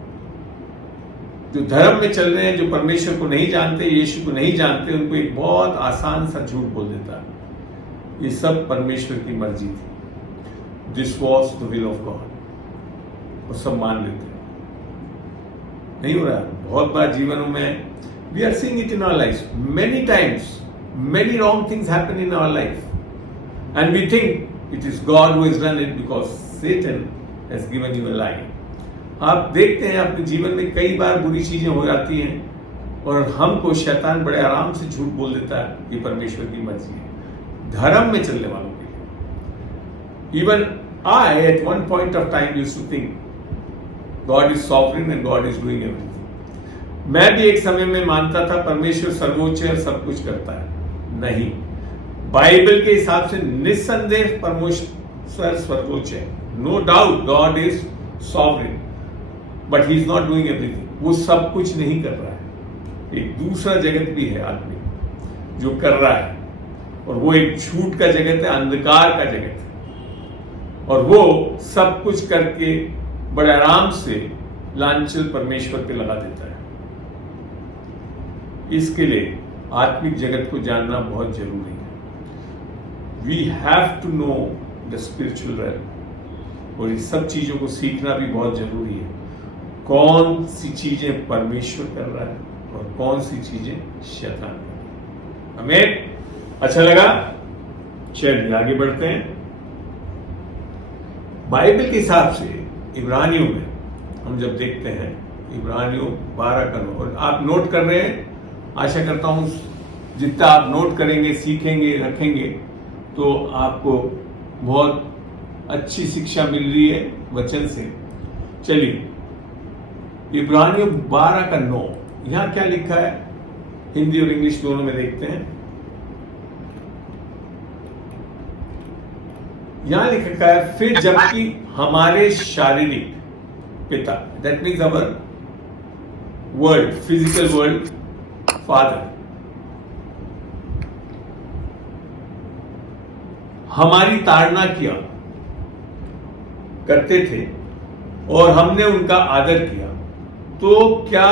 जो धर्म में चल रहे हैं, जो परमेश्वर को नहीं जानते, यीशु को नहीं जानते, उनको एक बहुत आसान सा झूठ बोल देता है। ये सब परमेश्वर की मर्जी थी। This was the will of God. और सब मान लेते हैं। नहीं हो रहा। बहुत बार जीवनों में we are seeing it in our life many times, many wrong things happen in our life and we think it is God who has done it because Satan has given you a lie. आप देखते हैं अपने जीवन में कई बार बुरी चीजें हो जाती हैं और हमको शैतान बड़े आराम से झूठ बोल देता है ये परमेश्वर की मर्जी है। धर्म में चलने वालों के लिए even I at one point of time used to think God is sovereign and God is doing everything. मैं भी एक समय में मानता था परमेश्वर सर्वोच्च है, सब कुछ करता है। नहीं, बाइबल के हिसाब से निस्संदेह परमेश्वर सर्वोच्च है। No doubt God is sovereign, but he is not doing everything. वो सब कुछ नहीं कर रहा है। एक दूसरा जगत भी है आदमी जो कर रहा है, और वो एक झूठ का जगत है, अंधकार का जगत है, और वो सब कुछ करके बड़े आराम से लांछन परमेश्वर पे लगा देता है। इसके लिए आत्मिक जगत को जानना बहुत जरूरी है। We have to know the spiritual realm, और इस सब चीजों को सीखना भी बहुत जरूरी है। कौन सी चीजें परमेश्वर कर रहा है और कौन सी चीजें शैतान कर रहा है। हमें अच्छा लगा? चलिए आगे बढ़ते हैं। बाइबल के हिसाब से इब्रानियों में हम जब देखते हैं, इब्रानियों 12 का 9, और आप नोट कर रहे हैं, आशा करता हूं जितना आप नोट करेंगे, सीखेंगे, रखेंगे, तो आपको बहुत अच्छी शिक्षा मिल रही है वचन से। चलिए इब्रानियों 12 का 9, यहां क्या लिखा है? हिंदी और इंग्लिश दोनों में देखते हैं। यहां लिखा है, फिर जबकि हमारे शारीरिक पिता, that means our world, physical world father, हमारी ताड़ना किया करते थे और हमने उनका आदर किया, तो क्या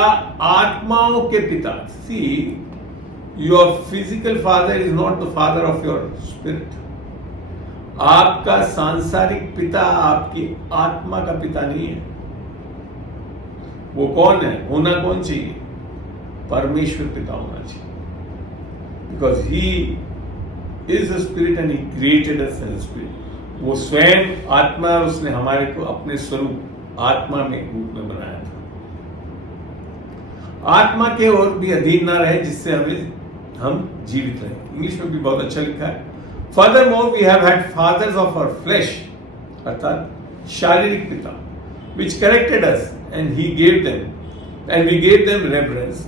आत्माओं के पिता, see your physical father is not the father of your spirit. आपका सांसारिक पिता आपकी आत्मा का पिता नहीं है। वो कौन है? होना कौन चाहिए? परमेश्वर पिता होना चाहिए, because he is a spirit and he created us as a spirit. वो स्वयं आत्मा, और उसने हमारे को अपने स्वरूप आत्मा में रूप में बनाया था। आत्मा के और भी अधीन ना रहे, जिससे हम जीवित रहे। इंग्लिश में भी बहुत अच्छा लिखा है, furthermore we have had fathers of our flesh, अर्थात शारीरिक पिता, which corrected us and he gave them reverence.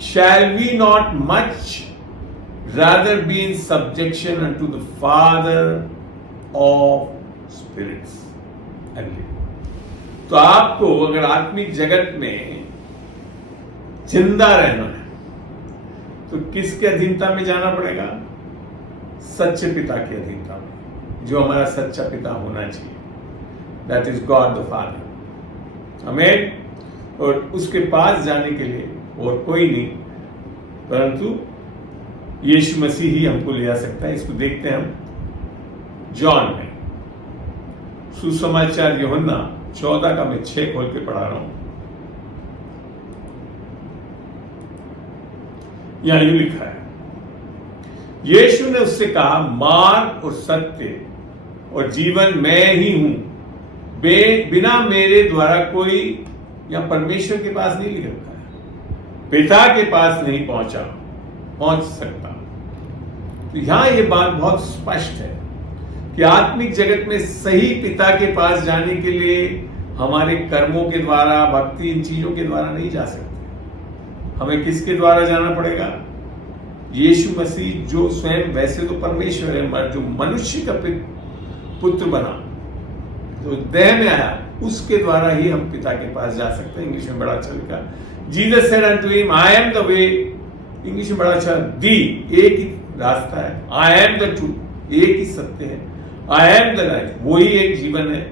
Shall we not much rather be in subjection unto the Father of spirits? अगले, तो आपको अगर आत्मिक जगत में जिंदा रहना है तो किसके अधीनता में जाना पड़ेगा? सच्चे पिता की अधीनता में, जो हमारा सच्चा पिता होना चाहिए, that is God the father. आमीन। और उसके पास जाने के लिए और कोई नहीं परंतु यीशु मसीह ही हमको ले आ सकता है। इसको देखते हैं हम जॉन में, सुसमाचार यूहन्ना 14 का मैं 6 खोल के पढ़ा रहा हूं। यहां यूं लिखा है, यीशु ने उससे कहा, मार्ग और सत्य और जीवन मैं ही हूं, बिना मेरे द्वारा कोई या परमेश्वर के पास नहीं लिख रखा है, पिता के पास नहीं पहुंच सकता। तो यहां यह बात बहुत स्पष्ट है कि आत्मिक जगत में सही पिता के पास जाने के लिए हमारे कर्मों के द्वारा, भक्ति, इन चीजों के द्वारा नहीं जा सकते। हमें किसके द्वारा जाना पड़ेगा? यीशु मसीह, जो स्वयं वैसे तो परमेश्वर है, जो मनुष्य का पुत्र बना, तो देह में आया, उसके द्वारा ही हम पिता के पास जा सकते हैं। इंग्लिश में बड़ा अच्छा लिखा, Jesus said unto him, I am the way. English में बड़ा अच्छा, दी, एक ही रास्ता है, आई एम द ट्रूथ, एक ही सत्य है, आई एम द लाइफ, वही एक जीवन है,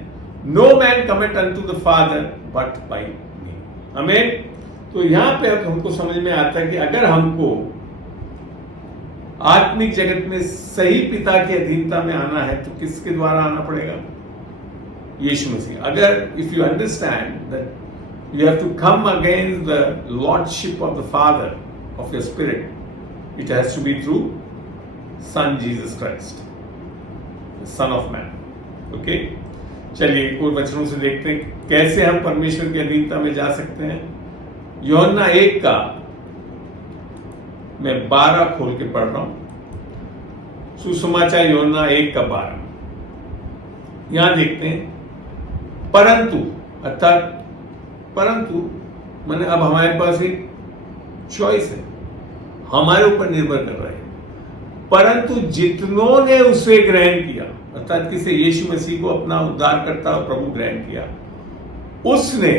no man cometh unto the Father but by me. आमीन। तो यहां पे हमको समझ में आता है कि अगर हमको आत्मिक जगत में सही पिता की अधीनता में आना है तो किसके द्वारा आना पड़ेगा? यीशु मसीह। अगर if you understand that you have to come against the lordship of the father of your spirit, it has to be through son Jesus Christ, son of man. Okay, चलिए और वचनों से देखते हैं कैसे हम परमेश्वर की अधीनता में जा सकते हैं। यूहन्ना 1 का मैं 12 खोल के पढ़ रहा हूं। सुसमाचार यूहन्ना 1 का 12। यहां देखते हैं परंतु, अर्थात परंतु मैंने अब हमारे पास एक चॉइस है, हमारे ऊपर निर्भर कर रहा है। परंतु जितनों ने उसे ग्रहण किया, अर्थात किसे? यीशु मसीह को अपना उद्धारकर्ता और प्रभु ग्रहण किया, उसने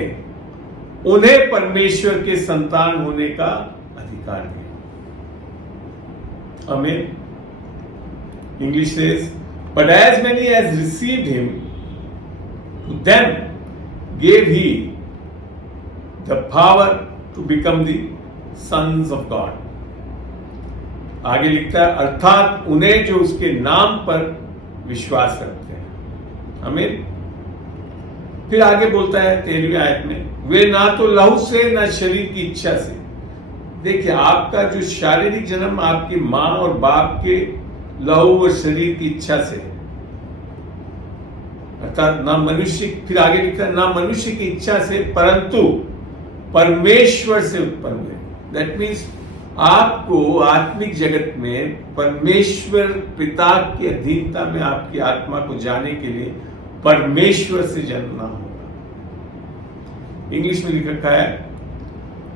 उन्हें परमेश्वर के संतान होने का अधिकार दिया। आमीन। English says, but as many as received him, to them gave he the power to become the sons of God. आगे लिखता है, अर्थात उन्हें जो उसके नाम पर विश्वास करते हैं। आमीन। फिर आगे बोलता है 13वीं आयत में, वे ना तो लहू से ना शरीर की इच्छा से। देखिए, आपका जो शारीरिक जन्म आपकी मां और बाप के लहू और शरीर की इच्छा से, अर्थात ना मनुष्य, फिर आगे लिखता है ना मनुष्य की इच्छा से परंतु परमेश्वर से उत्पन्न हुए। दैट मीन्स आपको आत्मिक जगत में परमेश्वर पिता की अधीनता में आपकी आत्मा को जाने के लिए परमेश्वर से जन्मना होगा। इंग्लिश में लिख रखा है,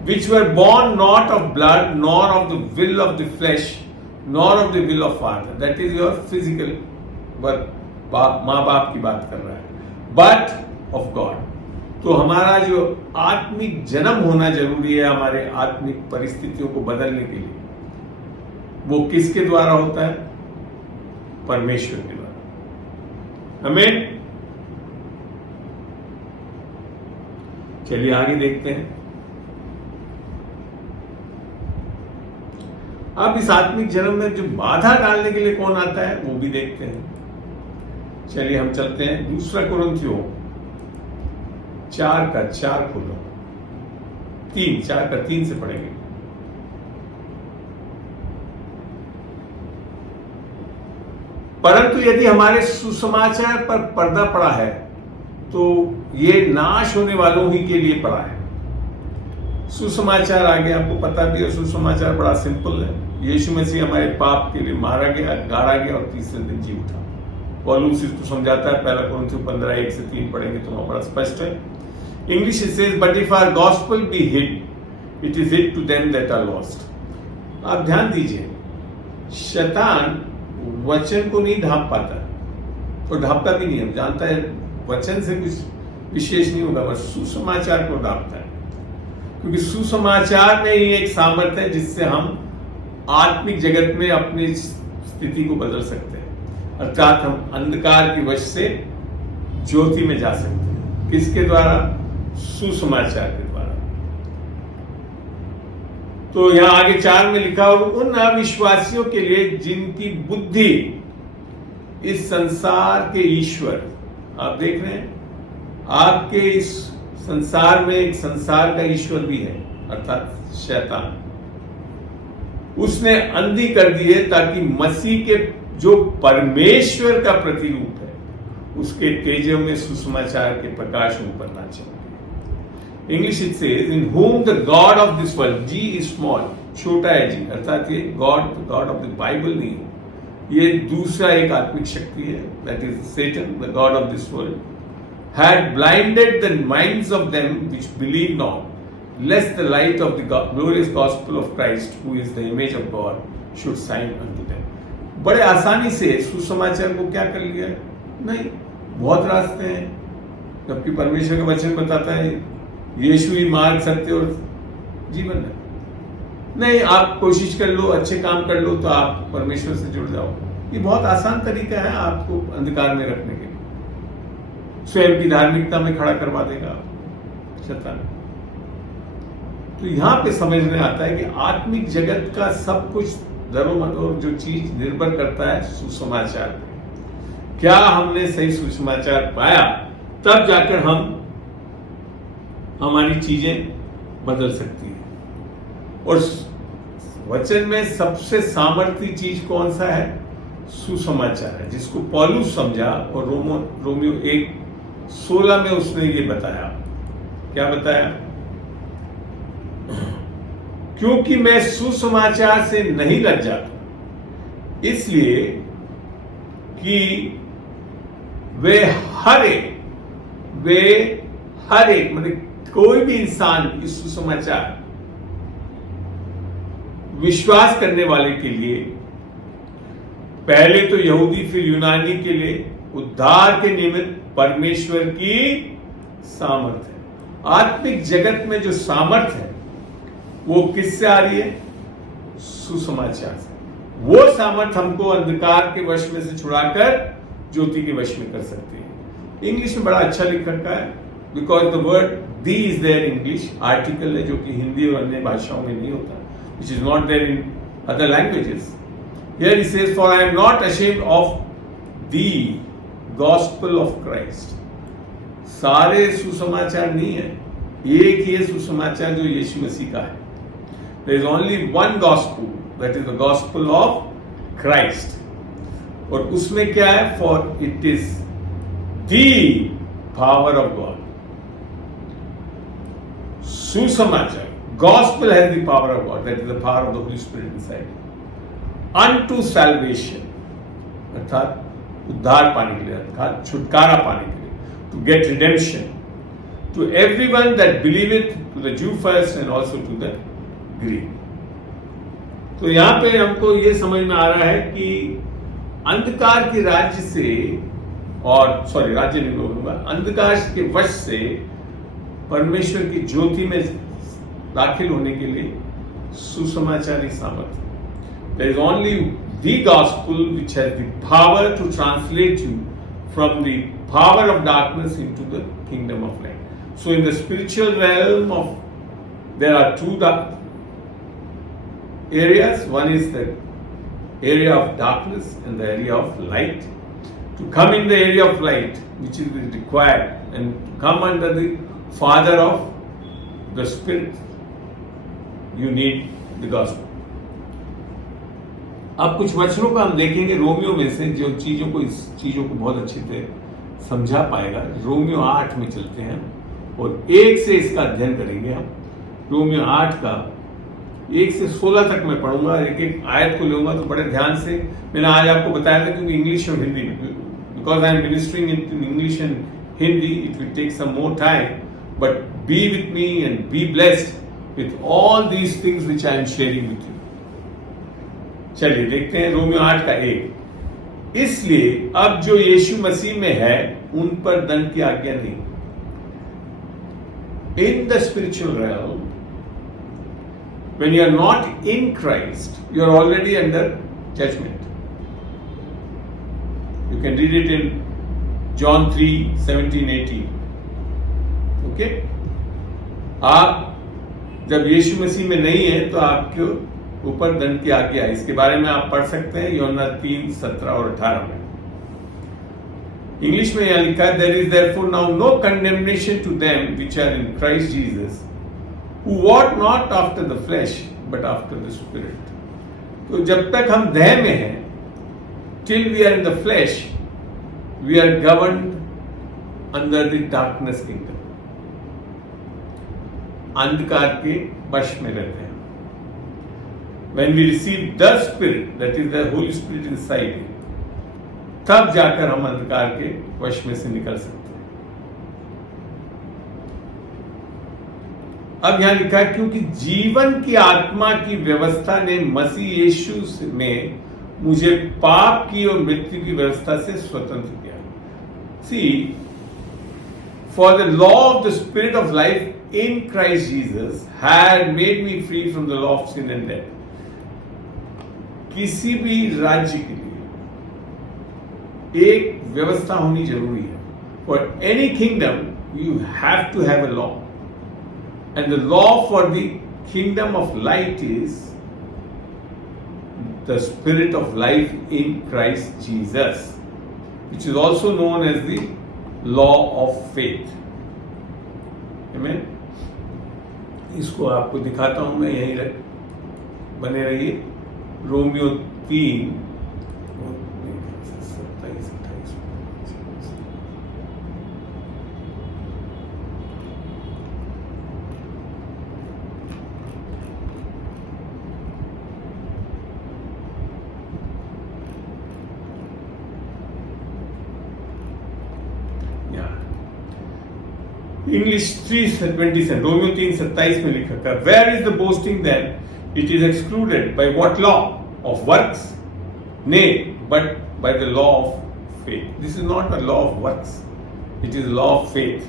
which were born not of blood nor of the will of the flesh nor of the will of father, that is your physical birth, माँ बाप की बात कर रहा है, but of God। तो हमारा जो आत्मिक जन्म होना जरूरी है हमारे आत्मिक परिस्थितियों को बदलने के लिए, वो किसके द्वारा होता है? परमेश्वर के द्वारा। आमीन। चलिए आगे देखते हैं। अब इस आत्मिक जन्म में जो बाधा डालने के लिए कौन आता है वो भी देखते हैं। चलिए हम चलते हैं 2 कुरिन्थियों 4 का 4 खोलो, 4 का 3 से पढ़ेंगे। परंतु यदि हमारे सुसमाचार पर पर्दा पड़ा है तो ये नाश होने वालों ही के लिए पड़ा है। सुसमाचार आगे आपको पता भी है, सुसमाचार बड़ा सिंपल है। यीशु मसीह हमारे पाप के लिए मारा गया, गाड़ा गया और तीसरे दिन जी उठा। पौलुस इसको समझाता है, 1 कुरिन्थियों 15 1 से 3 पढ़ेंगे तो वहां बड़ा स्पष्ट है। English it says, but if our gospel be hid, it is hid to them that are lost. आप ध्यान दीजिए, शैतान वचन को नहीं ढांप पाता और ढांपता भी नहीं है, जानता है वचन से कुछ विशेष नहीं होगा, बस सुसमाचार को ढांपता है। क्योंकि सुसमाचार में ही एक सामर्थ्य है जिससे हम आत्मिक जगत में अपनी स्थिति को बदल सकते हैं, अर्थात हम अंधकार की वश से ज्योति में जा सकते हैं। किसके द्वारा? सुसमाचार के द्वारा। तो यहां आगे 4 में लिखा, और उन अविश्वासियों के लिए जिनकी बुद्धि इस संसार के ईश्वर, आप देख रहे हैं आपके इस संसार में एक संसार का ईश्वर भी है, अर्थात शैतान, उसने अंधी कर दी है ताकि मसीह के जो परमेश्वर का प्रतिरूप है उसके तेजों में सुसमाचार के प्रकाश ऊपर ना चले। English it says, in whom the god of this world, G is small, छोटा है जी, अर्थात ये गॉड ऑफ द बाइबल नहीं है, ये दूसरा एक आत्मिक शक्ति है, that is Satan, the god of this world, had blinded the minds of them which believe not, lest the light of the glorious gospel of Christ, who is the image of God, should shine unto them। बड़े आसानी से सुसमाचार को क्या कर लिया है? नहीं, बहुत रास्ते हैं, जबकि परमेश्वर का वचन बताता है यीशु ही मार्ग, सत्य और जीवन है। नहीं, आप कोशिश कर लो, अच्छे काम कर लो तो आप परमेश्वर से जुड़ जाओ। ये बहुत आसान तरीका है आपको अंधकार में रखने के लिए, स्वयं की धार्मिकता में खड़ा करवा देगा शैतान। तो यहां पे समझ में आता है कि आत्मिक जगत का सब कुछ दरोमदार जो चीज निर्भर करता है सुसमाचार पे। क्या हमने सही सुसमाचार पाया, तब जाकर हमारी चीजें बदल सकती है। और वचन में सबसे सामर्थ्य चीज कौन सा है? सुसमाचार है, जिसको पौलुस समझा और रोमियो 1:16 में उसने ये बताया। क्या बताया? क्योंकि मैं सुसमाचार से नहीं लज जाता, इसलिए कि वे हर एक मतलब कोई भी इंसान इस सुसमाचार विश्वास करने वाले के लिए, पहले तो यहूदी फिर यूनानी के लिए उद्धार के निमित्त परमेश्वर की सामर्थ है। आत्मिक जगत में जो सामर्थ है वो किससे आ रही है? सुसमाचार से। वो सामर्थ हमको अंधकार के वश में से छुड़ाकर ज्योति के वश में कर सकते हैं। इंग्लिश में बड़ा अच्छा लिख रखा है, because the word the is there in English, article है जो कि हिंदी और अन्य भाषाओं में नहीं होता, which is not there in other languages. Here he says, for I am not ashamed of the gospel of Christ. सारे सुसमाचार नहीं है, एक ही सुसमाचार जो यीशु मसीह का है। There is only one gospel, that is the gospel of Christ. और उसमें क्या है? For it is the power of God. सुसमाचार, gospel has the power of God, that is the power of the Holy Spirit inside. Unto salvation, अर्थात उद्धार पाने के लिए, अर्थात छुटकारा पाने के लिए, to get redemption, to everyone that believeth, to the Jew first and also to the Greek. तो यहां पे हमको ये समझ में आ रहा है कि अंधकार के राज्य से, और राज्य नहीं बोलूंगा, अंधकार के वश से परमेश्वर की ज्योति में दाखिल होने के लिए सुसमाचार ही सामर्थ्य। There is only the gospel which has the power to translate you from the power of darkness into the kingdom of light. So in the spiritual realm there are two areas. One is the area of darkness and the area of light. To come in the area of light, which is required, and to come under the Father of the Spirit, you need the gospel. अब कुछ वचनों को हम देखेंगे Romeo में से, जो इस चीजों को बहुत अच्छी तरह समझा पाएगा। रोमियो 8 में चलते हैं और 1 से इसका अध्ययन करेंगे हम। रोमियो 8 का 1 से 16 तक मैं पढ़ूंगा, एक एक आयत को लूंगा तो बड़े ध्यान से। मैंने आज आपको बताया था क्योंकि इंग्लिश और हिंदी में, because I am ministering in English and Hindi, it will take some more time, but be with me and be blessed with all these things which I am sharing with you. चलिए देखते हैं Romeo 8 का 1। इसलिए अब जो यीशु मसीह में है उन पर दंड की आज्ञा नहीं। इन the spiritual realm, when you are not in Christ, you are already under judgment. You can read it in John 3:17-18. Okay? आप जब यीशु मसीह में नहीं है तो आपके ऊपर दंड की आज्ञा है। इसके बारे में आप पढ़ सकते हैं यूहन्ना 3:17 और 18 में। इंग्लिश में यहां लिखा है, there is therefore now no condemnation to them which are in Christ Jesus, who walk not after the flesh but after the Spirit. तो जब तक हम देह में हैं, till we are in the flesh, we are governed under the darkness kingdom. अंधकार के वश में रहते हैं। When we receive the Spirit, that is the Holy Spirit inside, तब जाकर हम अंधकार के वश में से निकल सकते हैं। अब यहां लिखा है, क्योंकि जीवन की आत्मा की व्यवस्था ने मसीह यीशु में मुझे पाप की और मृत्यु की व्यवस्था से स्वतंत्र किया। See, for the law of the Spirit of life in Christ Jesus had made me free from the law of sin and death. किसी भी राज्य के लिए एक व्यवस्था होनी जरूरी है। For any kingdom you have to have a law, and the law for the kingdom of light is the spirit of life in Christ Jesus, which is also known as the law of faith. Amen. इसको आपको दिखाता हूं मैं, यहीं बने रहिए। Romeo 3 27-28। English 3:27, Romeo 3:27 में लिखा था, where is the boasting then, it is excluded by what law of works, nay but by the law of faith. This is not a law of works, it is law of faith.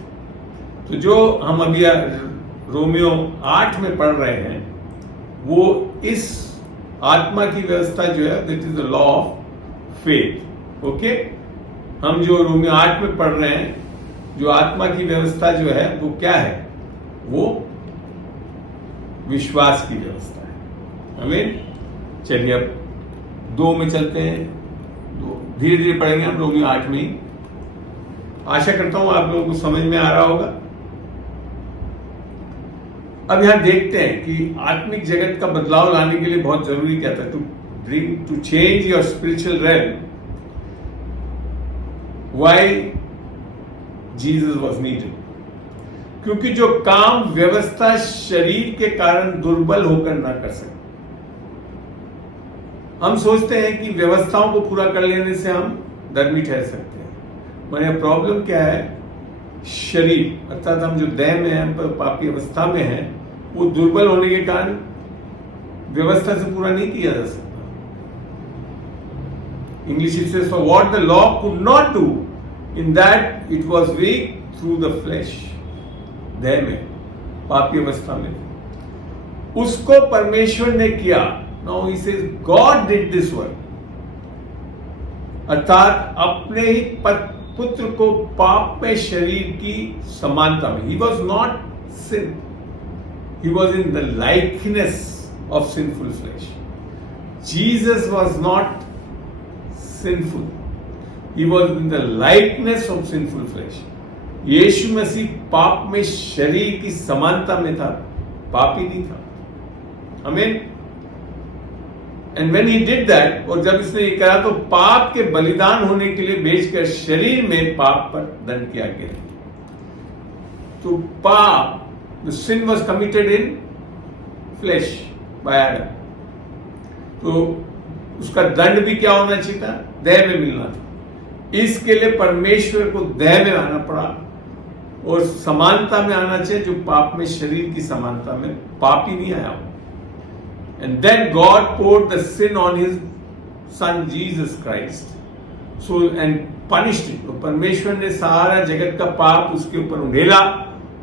तो जो हम अभी Romeo 8 में पढ़ रहे हैं, वो इस आत्मा की व्यवस्था जो है, that is the law of faith. Okay, हम जो रोमियो 8 में पढ़ रहे हैं, जो आत्मा की व्यवस्था जो है वो क्या है? वो विश्वास की व्यवस्था है। आमीन। चलिए अब 2 में चलते हैं, धीरे धीरे पढ़ेंगे हम रोमियो 8 में ही। आशा करता हूं आप लोगों को समझ में आ रहा होगा। अब यहां देखते हैं कि आत्मिक जगत का बदलाव लाने के लिए बहुत जरूरी क्या था, to change your spiritual realm, why Jesus was needed. क्योंकि जो काम व्यवस्था शरीर के कारण दुर्बल होकर ना कर सके। हम सोचते हैं कि व्यवस्थाओं को पूरा कर लेने से हम धर्मी ठहर सकते हैं, मगर प्रॉब्लम क्या है? शरीर अर्थात हम जो देह में हैं, पापी अवस्था में हैं, वो दुर्बल होने के कारण व्यवस्था से पूरा नहीं किया जा सकता। English it says, for what the law could not do, in that it was weak through the flesh, देह में, पापी अवस्था में, उसको परमेश्वर ने किया। Now he says God did this work, अर्थात अपने ही पुत्र को पाप में शरीर की समानता में, he was not sin, he was in the likeness of sinful flesh. Jesus was not sinful, he was in the likeness of sinful flesh. यीशु मसीह पाप में शरीर की समानता में था, पापी नहीं था। आमीन। And when he did that, और जब इसने ये करा तो पाप के बलिदान होने के लिए बेचकर शरीर में पाप पर दंड किया गया। तो पाप, the sin was committed in flesh by Adam, तो उसका दंड भी क्या होना चाहिए था? देह में मिलना था। इसके लिए परमेश्वर को देह में आना पड़ा और समानता में आना चाहिए, जो पाप में शरीर की समानता में, पापी नहीं आया। And then God poured the sin on his son Jesus Christ, so and punished it. तो परमेश्वर ने सारा जगत का पाप उसके ऊपर उंडेला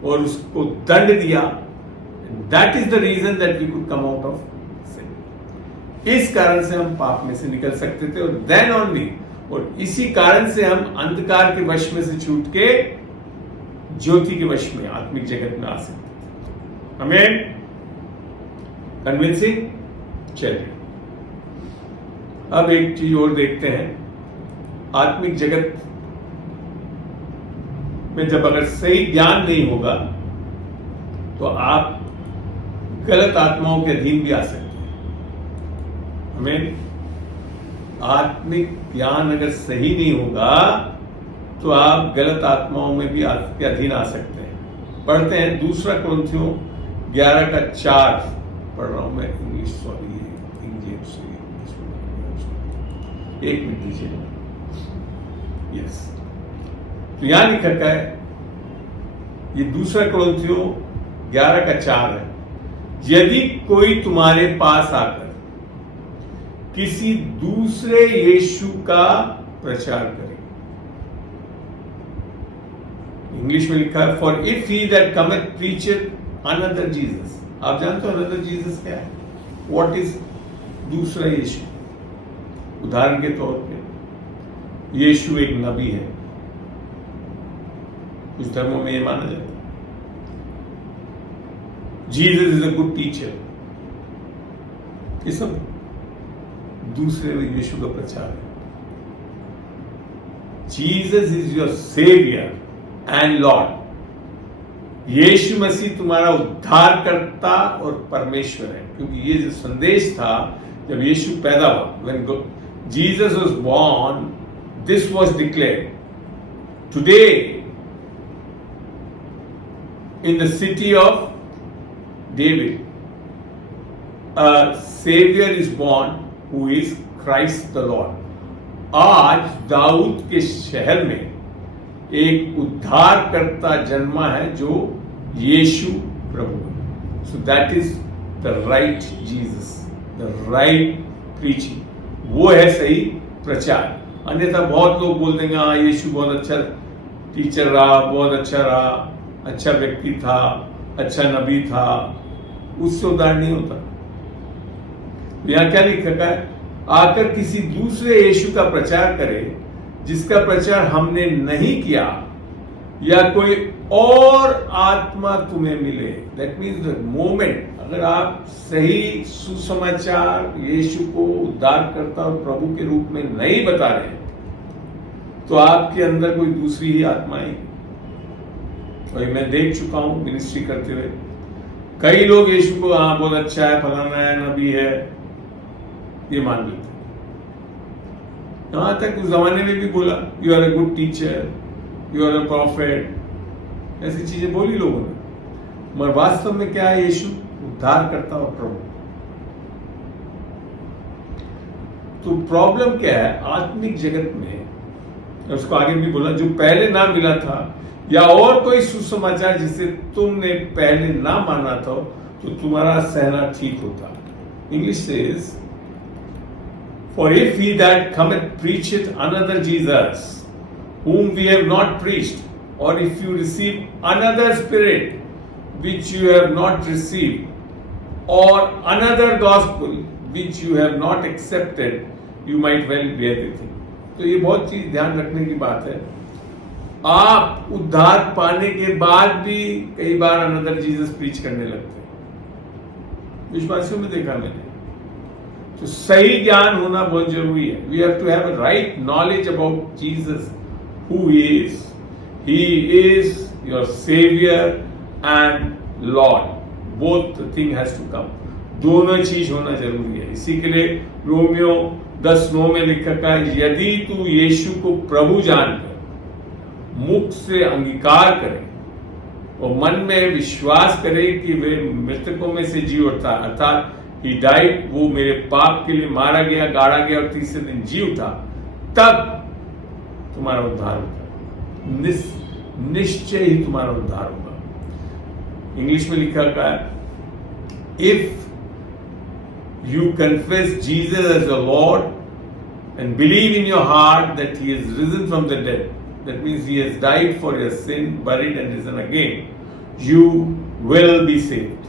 और उसको दंड दिया। That is the reason that we could come out of sin. इस कारण से हम पाप में से निकल सकते थे, और देन ओनली, और इसी कारण से हम अंधकार के वश में से छूट के ज्योति के वश में, आत्मिक जगत में आ सकते थे। आमीन। कन्विंसिंग। चलिए अब एक चीज और देखते हैं। आत्मिक जगत में जब अगर सही ज्ञान नहीं होगा तो आप गलत आत्माओं के अधीन भी आ सकते हैं। आमीन। आत्मिक ज्ञान अगर सही नहीं होगा तो आप गलत आत्माओं में भी आपके अधीन आ सकते हैं। पढ़ते हैं 2 कुरिन्थियों 11:4 पढ़ रहा हूं मैं, इंग्लिश, सॉरी, इंग्लिश, एक मिनट दीजिए। यस, तो यहां लिखा है, ये 2 कुरिन्थियों 11:4 है, यदि कोई तुम्हारे पास आकर किसी दूसरे यीशु का प्रचार करे। इंग्लिश में लिखा है, for if he that cometh preacheth another Jesus. आप जानते हो अनदर जीसस क्या है? व्हाट इज दूसरा यीशु? उदाहरण के तौर पे यीशु एक नबी है, कुछ धर्मों में यह माना जाता है। Jesus is a good teacher, ये सब दूसरे यीशु का प्रचार है। Jesus is your saviour and Lord. Yeshu Masih तुम्हारा उद्धारकर्ता और परमेश्वर है। क्योंकि ये जो संदेश था जब यीशु पैदा हुआ, when Jesus was born, this was declared. Today in the city of David, a savior is born who is Christ the Lord. आज दाऊद के शहर में एक उद्धारकर्ता जन्मा है जो यीशु प्रभु है। So that is the right Jesus, the right preaching. वो है सही प्रचार। अन्यथा बहुत लोग बोल देंगे हाँ यीशु बहुत अच्छा टीचर रहा, बहुत अच्छा रहा, अच्छा व्यक्ति था, अच्छा नबी था, उससे उद्धार नहीं होता। यहां क्या लिखा है? आकर किसी दूसरे यीशु का प्रचार करे जिसका प्रचार हमने नहीं किया, या कोई और आत्मा तुम्हें मिले। दैट मीन्स द मोमेंट अगर आप सही सुसमाचार यीशु को उद्धारकर्ता और प्रभु के रूप में नहीं बता रहे, तो आपके अंदर कोई दूसरी ही आत्मा है। और मैं देख चुका हूं मिनिस्ट्री करते हुए, कई लोग यीशु को हाँ बहुत अच्छा है, फलाना है, नबी है, ये मान लेते। यहां तक उस जमाने में भी बोला you are a good teacher, you are a prophet, ऐसी चीजें बोली लोगों ने। मगर वास्तव में क्या है? यीशु उद्धार करता और प्रभु। तो प्रॉब्लम क्या है आत्मिक जगत में? उसको आगे भी बोला, जो पहले ना मिला था या और कोई सुसमाचार जिसे तुमने पहले ना माना था, तो तुम्हारा सहना ठीक होता। English says, for if he that cometh preacheth another Jesus, whom we have not preached, or if you receive another spirit which you have not received, or another gospel which you have not accepted, you might well bear with him. तो ये बहुत चीज ध्यान रखने की बात है। आप उद्धार पाने के बाद भी कई बार अनदर जीसस प्रीच करने लगते हैं। विश्वासियों में देखा मैंने। तो सही ज्ञान होना बहुत जरूरी है। We have to have a right knowledge about Jesus, who he is. He is your saviour and lord. Both thing has to come. दोनों चीज होना जरूरी है। इसी के लिए रोमियो 10:9 में लिखा है, यदि तू यीशु को प्रभु जानकर मुख से अंगीकार करे और मन में विश्वास करे कि वे मृतकों में से जी उठा, अर्थात ही डाइड, वो मेरे पाप के लिए मारा गया, गाड़ा गया और तीसरे दिन जी उठा, तब तुम्हारा उद्धार होगा। निश्चय ही तुम्हारा उद्धार होगा। इंग्लिश में लिखा है, if you confess Jesus as the Lord and believe in your heart that he is risen from the dead, that means he has died for your sin, buried and risen again, you will be saved.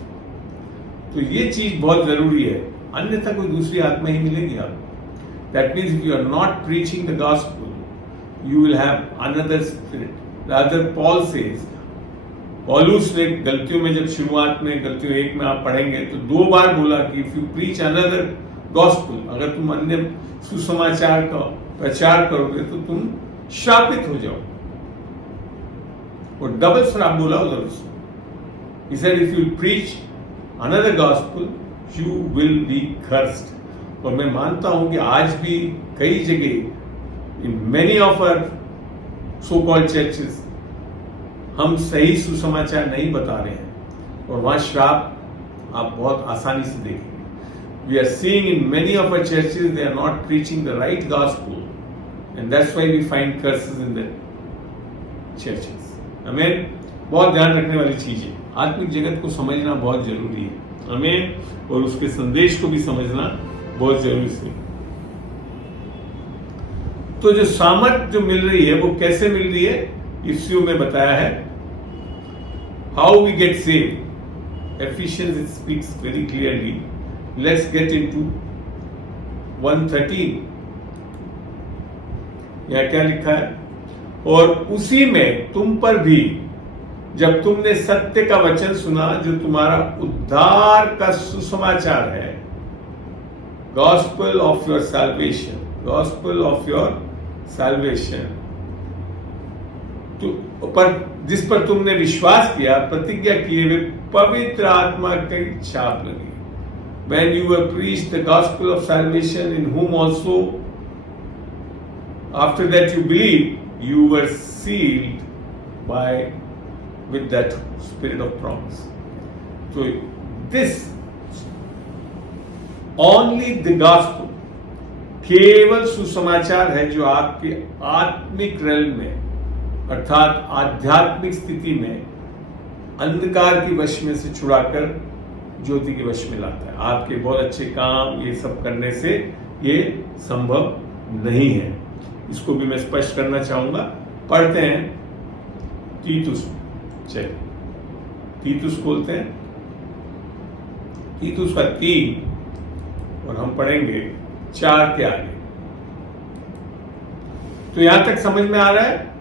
तो ये चीज बहुत जरूरी है, अन्यथा कोई दूसरी आत्मा ही मिलेगी आपको। That means if you are not preaching the gospel, you will have another spirit. Rather, Paul says, पौलुस ने गलतियों में जब शुरुआत में गलतियों 1 में आप पढ़ेंगे तो 2 बार बोला कि if you preach another gospel, अगर तुम अन्य सुसमाचार का प्रचार करोगे तो तुम शापित हो जाओ। और डबल श्राप बोला उधर उसको। He said, if you preach another gospel, you will be cursed. और मैं मानता हूं कि आज भी कई जगह in many of our so-called churches हम सही सुसमाचार नहीं बता रहे हैं और वहां श्राप आप बहुत आसानी से देखेंगे। We are seeing in many of our churches they are not preaching the right gospel. And that's why we find curses in the churches. Amen. बहुत ध्यान रखने वाली चीज है। आत्मिक जगत को समझना बहुत जरूरी है। Amen. और उसके संदेश को भी समझना बहुत जरूरी है। तो जो सामर्थ जो मिल रही है वो कैसे मिल रही है? इफ्सियों में बताया है। How we get saved. Ephesians it speaks very clearly. Let's get into 1:13. यह क्या लिखा है? और उसी में तुम पर भी जब तुमने सत्य का वचन सुना जो तुम्हारा उद्धार का सुसमाचार है, gospel of your salvation, gospel of your salvation, पर जिस पर तुमने विश्वास किया, प्रतिज्ञा किए हुए पवित्र आत्मा की छाप लगी। When you were preached the gospel of salvation, in whom also after that you believed, you were sealed with that spirit of promise. So this only the gospel, केवल सुसमाचार है जो आपके आत्मिक रेल्म में, अर्थात आध्यात्मिक स्थिति में अंधकार की वश में से छुड़ाकर ज्योति के वश में लाता है। आपके बहुत अच्छे काम ये सब करने से ये संभव नहीं है। इसको भी मैं स्पष्ट करना चाहूंगा। पढ़ते हैं तीतुस, चलिए तीतुस खोलते हैं, तीतुस का 3 और हम पढ़ेंगे 4 के आगे। तो यहां तक समझ में आ रहा है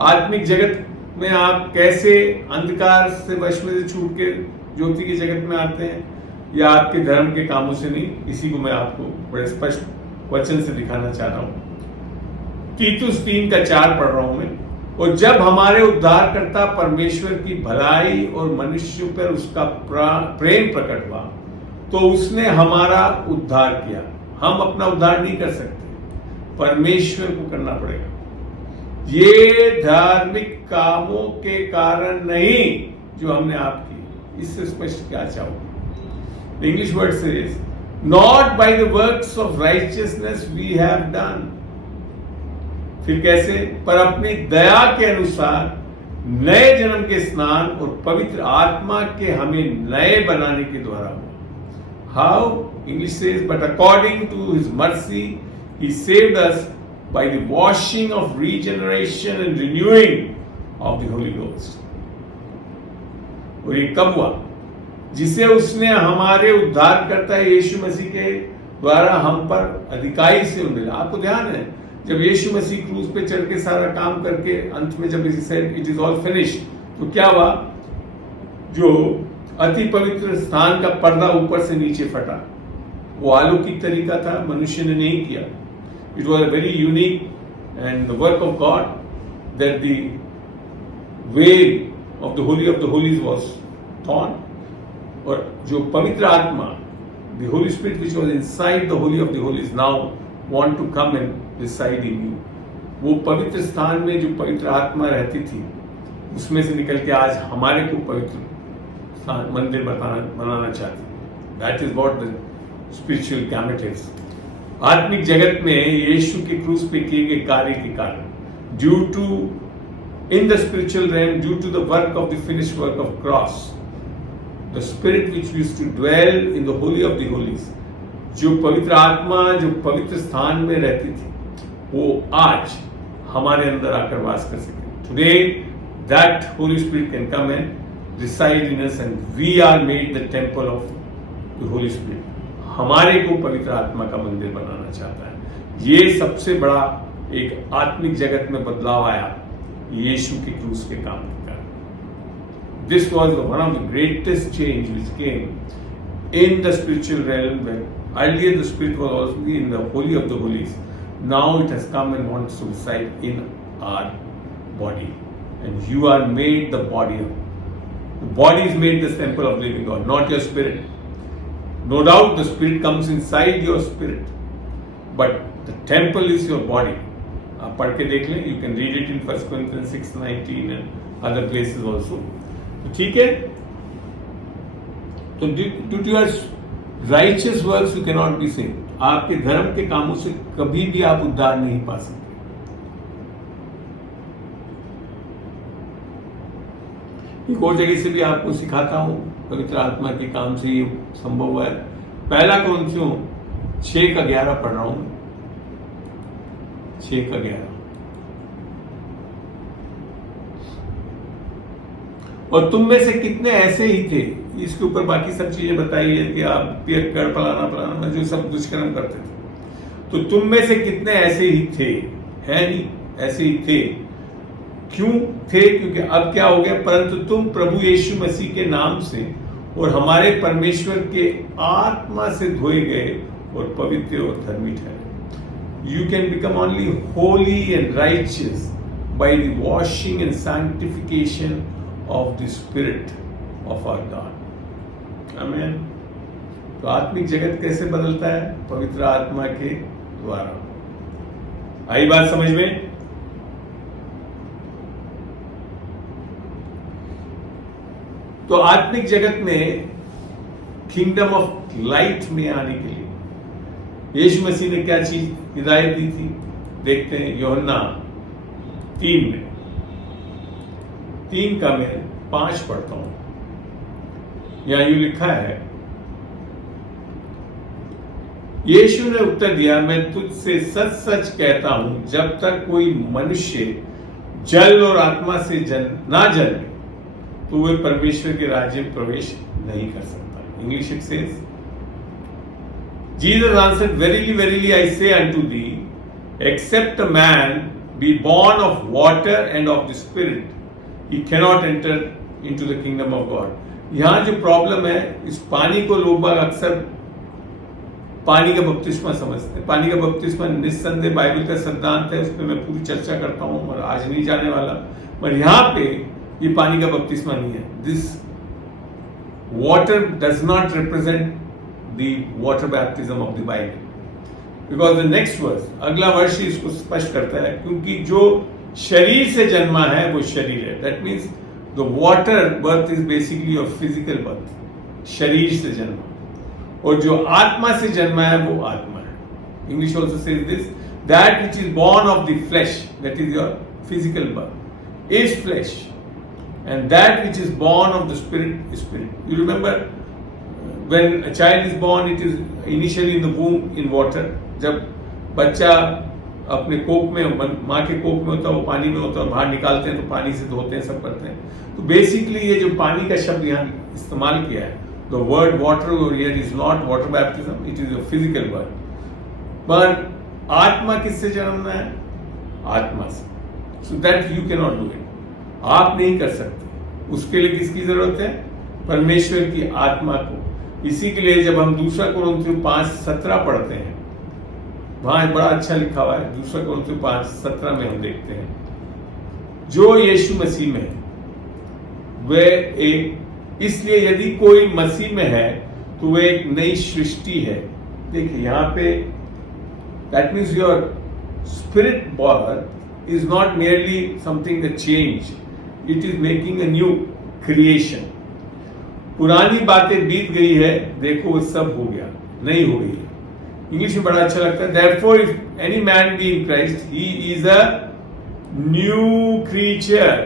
आत्मिक जगत में आप कैसे अंधकार से वश में से छूट के ज्योति के जगत में आते हैं, या आपके धर्म के कामों से नहीं। इसी को मैं आपको बड़े स्पष्ट वचन से दिखाना चाह रहा हूं। तीतुस 3 का 4 पढ़ रहा हूं मैं। और जब हमारे उद्धारकर्ता परमेश्वर की भलाई और मनुष्य पर उसका प्रेम प्रकट हुआ, तो उसने हमारा उद्धार किया। हम अपना उद्धार नहीं कर सकते, परमेश्वर को करना पड़ेगा। ये धार्मिक कामों के कारण नहीं जो हमने आप किए। इससे स्पष्ट क्या चाहूंगा। English word says, not by the works of righteousness we have done. फिर कैसे? पर अपनी दया के अनुसार नए जन्म के स्नान और पवित्र आत्मा के हमें नए बनाने के द्वारा हुआ। How? English says, but according to his mercy he saved us by the washing of regeneration and renewing of the Holy Ghost. और ये कब हुआ? जिसे उसने हमारे उद्धारकर्ता यीशु मसीह के द्वारा हम पर अधिकारी से मिला। आपको ध्यान है जब यीशु मसीह क्रूस पे चढ़ के सारा काम करके अंत में जब इट इज ऑल फिनिश, तो क्या हुआ? जो अति पवित्र स्थान का पर्दा ऊपर से नीचे फटा। वो अलौकिक तरीका था, मनुष्य ने नहीं किया। It was a very unique and the work of God that the veil of the Holies was torn. और जो पवित्र आत्मा, the Holy Spirit which was inside the Holy of the Holies now want to come and reside in you. वो पवित्र स्थान में जो पवित्र आत्मा रहती थी, उसमें से निकल के आज हमारे को पवित्र स्थान मंदिर बनाना चाहती। That is what the spiritual gamut is. आत्मिक जगत में यीशु के क्रूस पे किए गए कार्य के कारण, due to in the spiritual realm, due to the work of the finished work of cross, the spirit which used to dwell in the holy of the holies, जो पवित्र आत्मा जो पवित्र स्थान में रहती थी, वो आज हमारे अंदर आकर वास कर सके। Today that Holy Spirit can come and reside in us and we are made the temple of the Holy Spirit. हमारे को पवित्र आत्मा का मंदिर बनाना चाहता है। ये सबसे बड़ा एक आत्मिक जगत में बदलाव आया यीशु के क्रूस के काम के कारण। This was one of the greatest change which came in the spiritual realm. Earlier the spirit was also in the holy of the holies, now it has come and wants to reside in our body and you are made the body is made the temple of living God, not your spirit. No doubt the spirit comes inside your spirit, but the temple is your body. आप पढ़ के देख लें, you can read it in 1 Corinthians 6:19 and other places also. तो ठीक है, तो due to your righteous works you cannot be saved. आपके धर्म के कामों से कभी भी आप उद्धार नहीं पा सकते। एक और जगह से भी आपको सिखाता हूं, पवित्र आत्मा के काम से ये संभव हुआ है। पहला कुरिन्थियों 6:11 पढ़ रहा हूं, 6:11। और तुम में से कितने ऐसे ही थे, इसके ऊपर बाकी सब चीजें बताई है कि आप पेड़ कर फलाना जो सब दुष्कर्म करते थे। तो तुम में से कितने ऐसे ही थे, है नहीं, ऐसे ही थे। क्यों थे? क्योंकि अब क्या हो गया? परंतु तुम प्रभु यीशु मसीह के नाम से और हमारे परमेश्वर के आत्मा से धोए गए और पवित्र और धर्मी ठहरे। You can become only holy and righteous by the washing and sanctification of the spirit of our God. आमीन। तो आत्मिक जगत कैसे बदलता है? पवित्र आत्मा के द्वारा। आई बात समझ में? तो आत्मिक जगत में किंगडम ऑफ लाइट में आने के लिए यीशु मसीह ने क्या चीज हिदायत दी थी? देखते हैं यूहन्ना 3 में। 3 का मैं 5 पढ़ता हूं। यहां यूं लिखा है, यीशु ने उत्तर दिया, मैं तुझसे सच सच कहता हूं, जब तक कोई मनुष्य जल और आत्मा से ना जन्मे तो वह परमेश्वर के राज्य में प्रवेश नहीं कर सकता। English it says, Jesus answered, Verily, verily, I say unto thee, except a man be born of water and of the Spirit, he cannot enter into the kingdom of God. यहां जो प्रॉब्लम है, इस पानी को लोग अक्सर पानी का बपतिस्मा समझते हैं। पानी का बपतिस्मा निस्संदेह बाइबल का सिद्धांत है, उस पर मैं पूरी चर्चा करता हूं और आज नहीं जाने वाला। पर यहां पे ये पानी का बपतिस्मा नहीं है। This water does not represent the water baptism of the Bible, because the next verse, अगला वर्ष ही इसको स्पष्ट करता है, क्योंकि जो शरीर से जन्मा है वो शरीर है। That means the water birth is basically your physical birth, शरीर से जन्मा, और जो आत्मा से जन्मा है वो आत्मा है। English also says this, that which is born of the flesh, that is your physical birth, is flesh, and that which is born of the spirit is spirit. You remember when a child is born, it is initially in the womb in water. जब बच्चा अपने कोख में, माँ के कोख में होता है, वो पानी में होता है, बाहर निकालते हैं तो पानी से धोते हैं, सब करते हैं। तो बेसिकली ये जो पानी का शब्द यहाँ इस्तेमाल किया है, the word water over here is not water baptism, it is a physical word. पर आत्मा किससे जन्मना है? आत्मा से। So that you cannot do it. आप नहीं कर सकते। उसके लिए किसकी जरूरत है? परमेश्वर की आत्मा को। इसी के लिए जब हम 2 कोरिन्थियों 5:17 पढ़ते हैं, वहां बड़ा अच्छा लिखा हुआ है। 2 कोरिन्थियों 5:17 में हम देखते हैं, जो यीशु मसीह में है वह एक, इसलिए यदि कोई मसीह में है तो वह एक नई सृष्टि है। देखिए यहां पे that means your spirit birth is not merely something that change, it is making a new creation. पुरानी बातें बीत गई है, देखो वो सब हो गया, नहीं हो गई है। इंग्लिश में बड़ा अच्छा लगता है, therefore if any man be in Christ, he is a new creature.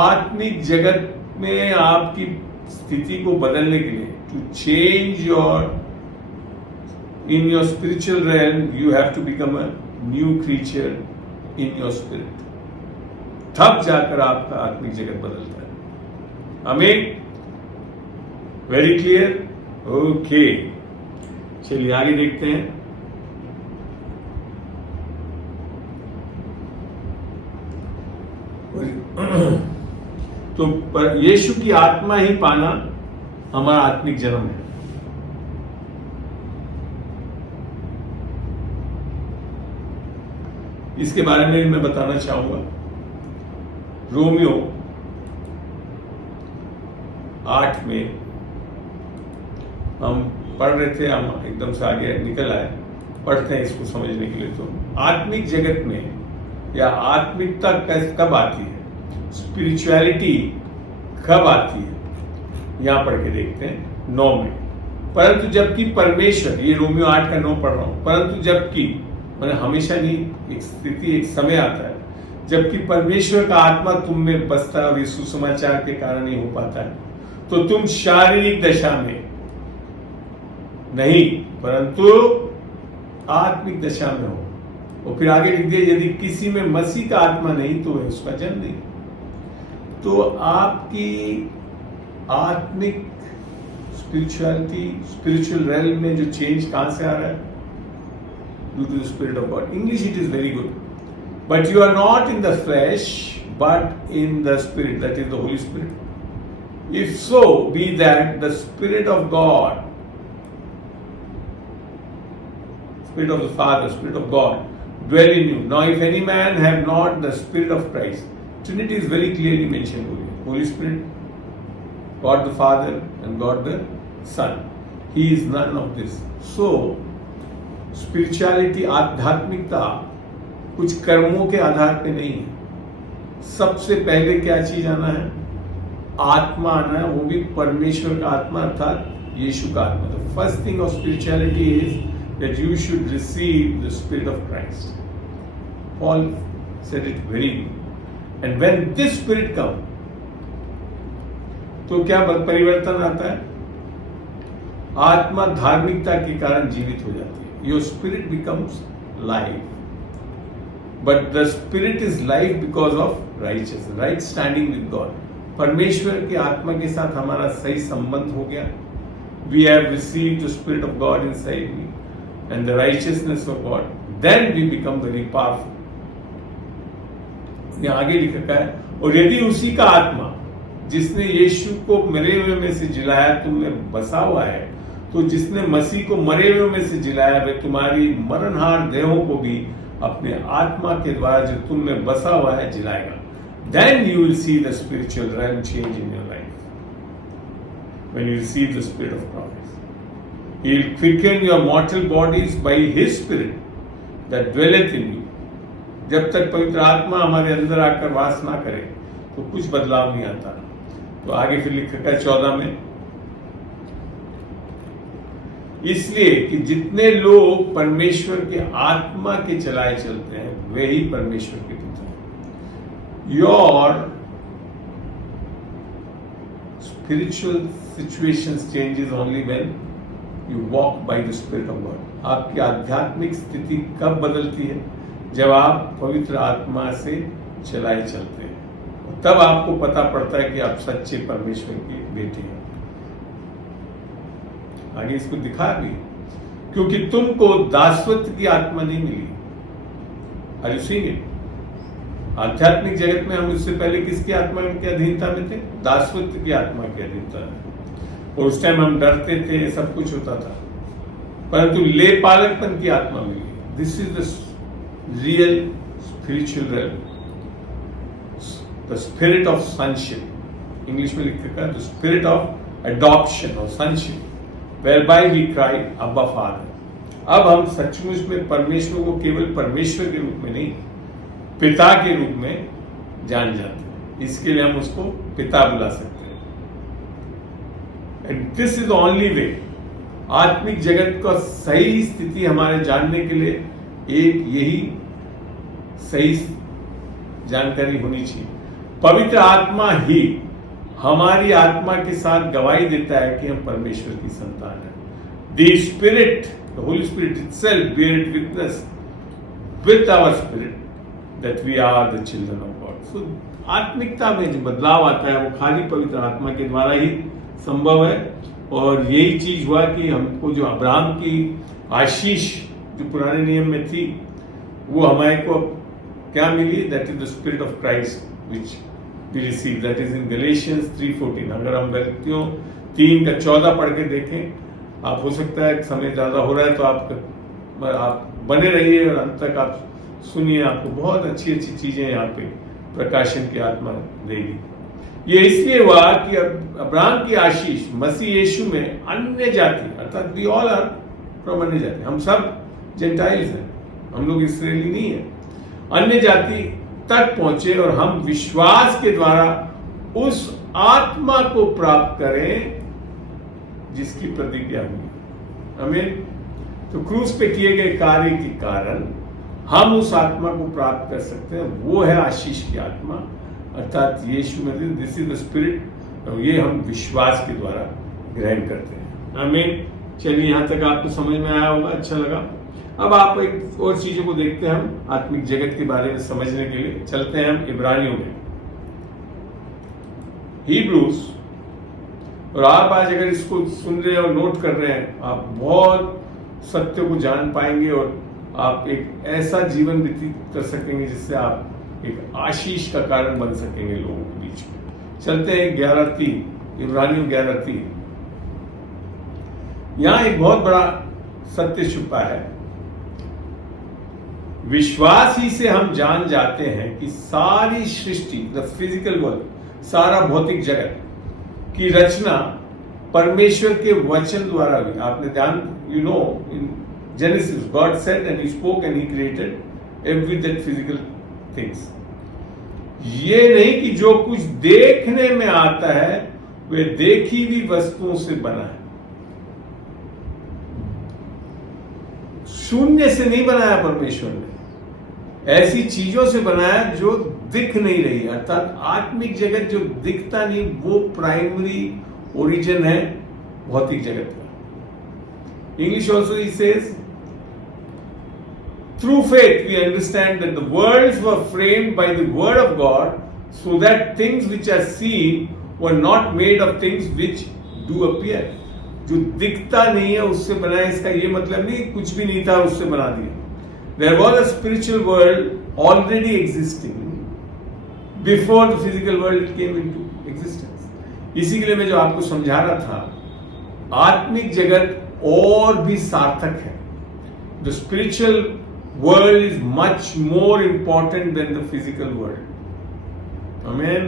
आत्मिक जगत में आपकी स्थिति को बदलने के लिए, to change in your spiritual realm, you have to become a new creature in your spirit. तब जाकर आपका आत्मिक जगत बदलता है। आमीन। Very clear? ओके, चलिए आगे देखते हैं। तो यीशु की आत्मा ही पाना हमारा आत्मिक जन्म है। इसके बारे में मैं बताना चाहूंगा। रोमियो 8 में हम पढ़ रहे थे, हम एकदम से आगे निकल आए। पढ़ते हैं इसको समझने के लिए। तो आत्मिक जगत में या आत्मिकता कब आती है, स्पिरिचुअलिटी कब आती है, यहां पढ़ के देखते हैं 9 में। परंतु जबकि परमेश्वर, ये रोमियो 8 का 9 पढ़ रहा हूं, परंतु जबकि, मैंने हमेशा नहीं, एक स्थिति, एक समय आता है जबकि परमेश्वर का आत्मा तुम में बसता है और ये सुसमाचार के कारण ही हो पाता है, तो तुम शारीरिक दशा में नहीं परंतु आत्मिक दशा में हो। और फिर आगे लिख दिया, यदि किसी में मसीह का आत्मा नहीं तो वह उसका जन्म नहीं। तो आपकी आत्मिक स्पिरिचुअलिटी, स्पिरिचुअल रेल्म में जो चेंज कहां से आ रहा है? Due to the Spirit of God. English it is very good. But you are not in the flesh, but in the Spirit, that is the Holy Spirit. If so be that the Spirit of God Spirit of the Father, Spirit of God, dwell in you. Now, if any man have not the Spirit of Christ, Trinity is very clearly mentioned over here. Holy Spirit, God the Father, and God the Son. He is none of this. So, spirituality, आध्यात्मिकता कुछ कर्मों के आधार पे नहीं है। सबसे पहले क्या चीज आना है? आत्मा आना है, वो भी परमेश्वर का आत्मा अर्थात यीशु का आत्मा। The first thing of spirituality is that you should receive the Spirit of Christ. Paul said it very good. And when this Spirit comes, तो क्या परिवर्तन आता है? आत्मा धार्मिकता के कारण जीवित हो जाती है। Your spirit becomes life. But the spirit is life because of righteousness, right standing with God. परमेश्वर की आत्मा के साथ हमारा सही संबंध हो गया। We have received the Spirit of God inside me and the righteousness of God. Then we become very powerful. ये आगे लिखा है, और यदि उसी का आत्मा जिसने यीशु को मरे हुए में से जिलाया तुम में बसा हुआ है, तो जिसने मसीह को मरे हुए में से जिलाया वह तुम्हारी मरणहार देहों को भी अपने आत्मा के द्वारा जो तुम में बसा हुआ है जिलाएगा। Then you will see the spiritual realm change in your life. When you receive the Spirit of Christ, He will quicken your mortal bodies by His Spirit that dwelleth in you. जब तक पवित्र आत्मा हमारे अंदर आकर वास ना करे तो कुछ बदलाव नहीं आता। तो आगे फिर लिखा है 14 में, इसलिए कि जितने लोग परमेश्वर के आत्मा के चलाए चलते हैं वे ही परमेश्वर के पुत्र हैं। Your spiritual situations changes only when you walk by the spirit of God. आपकी आध्यात्मिक स्थिति कब बदलती है? जब आप पवित्र आत्मा से चलाए चलते हैं, तब आपको पता पड़ता है कि आप सच्चे परमेश्वर के बेटे हैं। आगे इसको दिखा भी, क्योंकि तुमको दासत्व की आत्मा नहीं मिली। Are you seeing it? आध्यात्मिक जगत में हम इससे पहले किसकी आत्मा की अधीनता में थे? दासत्व की आत्मा की अधीनता में। और उस टाइम हम डरते थे, सब कुछ होता था, परंतु ले पालकपन की आत्मा मिली। This is the real spiritual realm, the spirit of sonship. English में लिख रखा है द स्पिरिट ऑफ अडॉप्शन और sonship, whereby we cry Abba Father. अब हम सचमुच में परमेश्वर को केवल परमेश्वर के रूप में नहीं, पिता के रूप में जान जाते हैं। इसके लिए हम उसको पिता बुला सकते हैं। And this is the only way. आत्मिक जगत का सही स्थिति हमारे जानने के लिए एक यही सही जानकारी होनी चाहिए। पवित्र आत्मा ही हमारी आत्मा के साथ गवाही देता है कि हम परमेश्वर की संतान हैं। The spirit, the Holy Spirit itself bear it witness with our spirit that we are the children of God. So आत्मिकता में जो बदलाव आता है वो खाली पवित्र आत्मा के द्वारा ही संभव है। और यही चीज हुआ कि हमको जो अब्राहम की आशीष जो पुराने नियम में थी वो हमारे को क्या मिली? That is the spirit of Christ which we receive, that is in Galatians 3:14। अगर हम गलतियों 3 का 14 पढ़ के देखें, आप हो सकता है समय ज्यादा हो रहा है तो आप बने रहिए और अंत तक आप सुनिए, आपको बहुत अच्छी अच्छी चीजें यहाँ पे प्रकाशन की आत्मा देगी। ये इसलिए हुआ कि अब्राहम की आशीष मसीह यीशु में अन्य जाति अर्थात वी ऑल आर फ्रॉम अन्य जाति, हम सब जेंटाइल्स हैं, हम लोग इसराइली नहीं है, अन्य जाति तक पहुंचे और हम विश्वास के द्वारा उस आत्मा को प्राप्त करें जिसकी प्रतिज्ञा हुई। आमीन। तो क्रूस पे किए गए कार्य के कारण हम उस आत्मा को प्राप्त कर सकते हैं। वो है आशीष की आत्मा अर्थात यीशु में दिस इज द स्पिरिट। और ये हम विश्वास के द्वारा ग्रहण करते हैं। आमीन। चलिए यहां तक आपको समझ में आया होगा, अच्छा लगा। अब आप एक और चीजों को देखते हैं हम आत्मिक जगत के बारे में समझने के लिए। चलते हैं हम इब्रानियों में, हिब्रूस। और आप आज अगर इसको सुन रहे हैं और नोट कर रहे हैं, आप बहुत सत्य को जान पाएंगे और आप एक ऐसा जीवन व्यतीत कर सकेंगे जिससे आप एक आशीष का कारण बन सकेंगे लोगों के बीच में। चलते हैं 11:3, इब्रानियों 11:3। यहां एक बहुत बड़ा सत्य छुपा है विश्वास ही से हम जान जाते हैं कि सारी सृष्टि, द फिजिकल वर्ल्ड, सारा भौतिक जगत की रचना परमेश्वर के वचन द्वारा हुई। आपने ध्यान, you know, in genesis God said and he spoke and he created every that physical things. ये नहीं कि जो कुछ देखने में आता है वे देखी हुई वस्तुओं से बना है। शून्य से नहीं बनाया परमेश्वर ने, ऐसी चीजों से बनाया जो दिख नहीं रही, अर्थात आत्मिक जगत जो दिखता नहीं, वो प्राइमरी ओरिजिन है भौतिक जगत का। English also he says, through faith we understand that the worlds were framed by the word of God, so that things which are seen were not made of things which do appear. जो दिखता नहीं है उससे बनाया, इसका ये मतलब नहीं कुछ भी नहीं था उससे बना दिया। There was a spiritual world already existing before the physical world came into existence. इसी के लिए मैं जो आपको समझा रहा था, आत्मिक जगत और भी सार्थक है। The spiritual world is much more important than the physical world. Amen.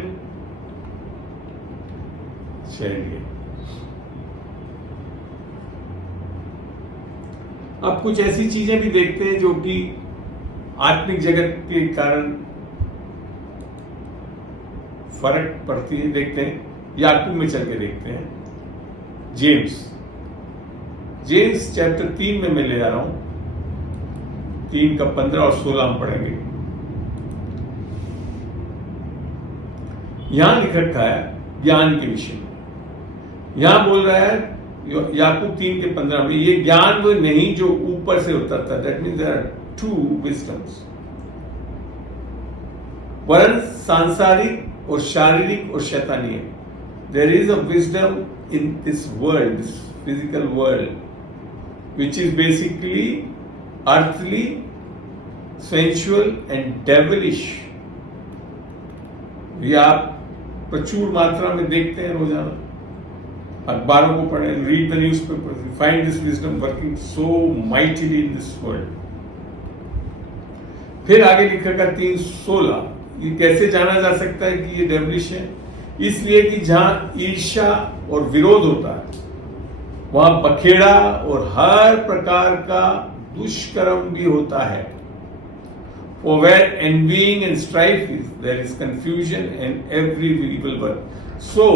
चलिए, अब कुछ ऐसी चीजें भी देखते हैं जो कि आत्मिक जगत के कारण फर्क पड़ती है। देखते हैं, याकूब में चल के देखते हैं। जेम्स चैप्टर 3 में मैं ले जा रहा हूं, 3 का 15 और 16 हम पढ़ेंगे। यहां लिख रखा है ज्ञान के विषय में। यहां बोल रहा है याकूब 3 के 15 में, ये ज्ञान वो नहीं जो ऊपर से उतरता, that means there are two wisdoms, वरन सांसारिक और शारीरिक और शैतानी है। There is a wisdom in this world, this physical world, which is basically earthly, sensual and devilish. ये आप प्रचुर मात्रा में देखते हैं रोजाना, अखबारों को पढ़ें, read the news paper, find this wisdom working so mightily in this world. फिर आगे लिखा का 3:16, ये कैसे जाना जा सकता है कि ये डेविलिश है? इसलिए कि जहां ईर्ष्या और विरोध होता है वहां बखेड़ा और हर प्रकार का दुष्कर्म भी होता है। For where envying and strife is, there is confusion and every evil work. So,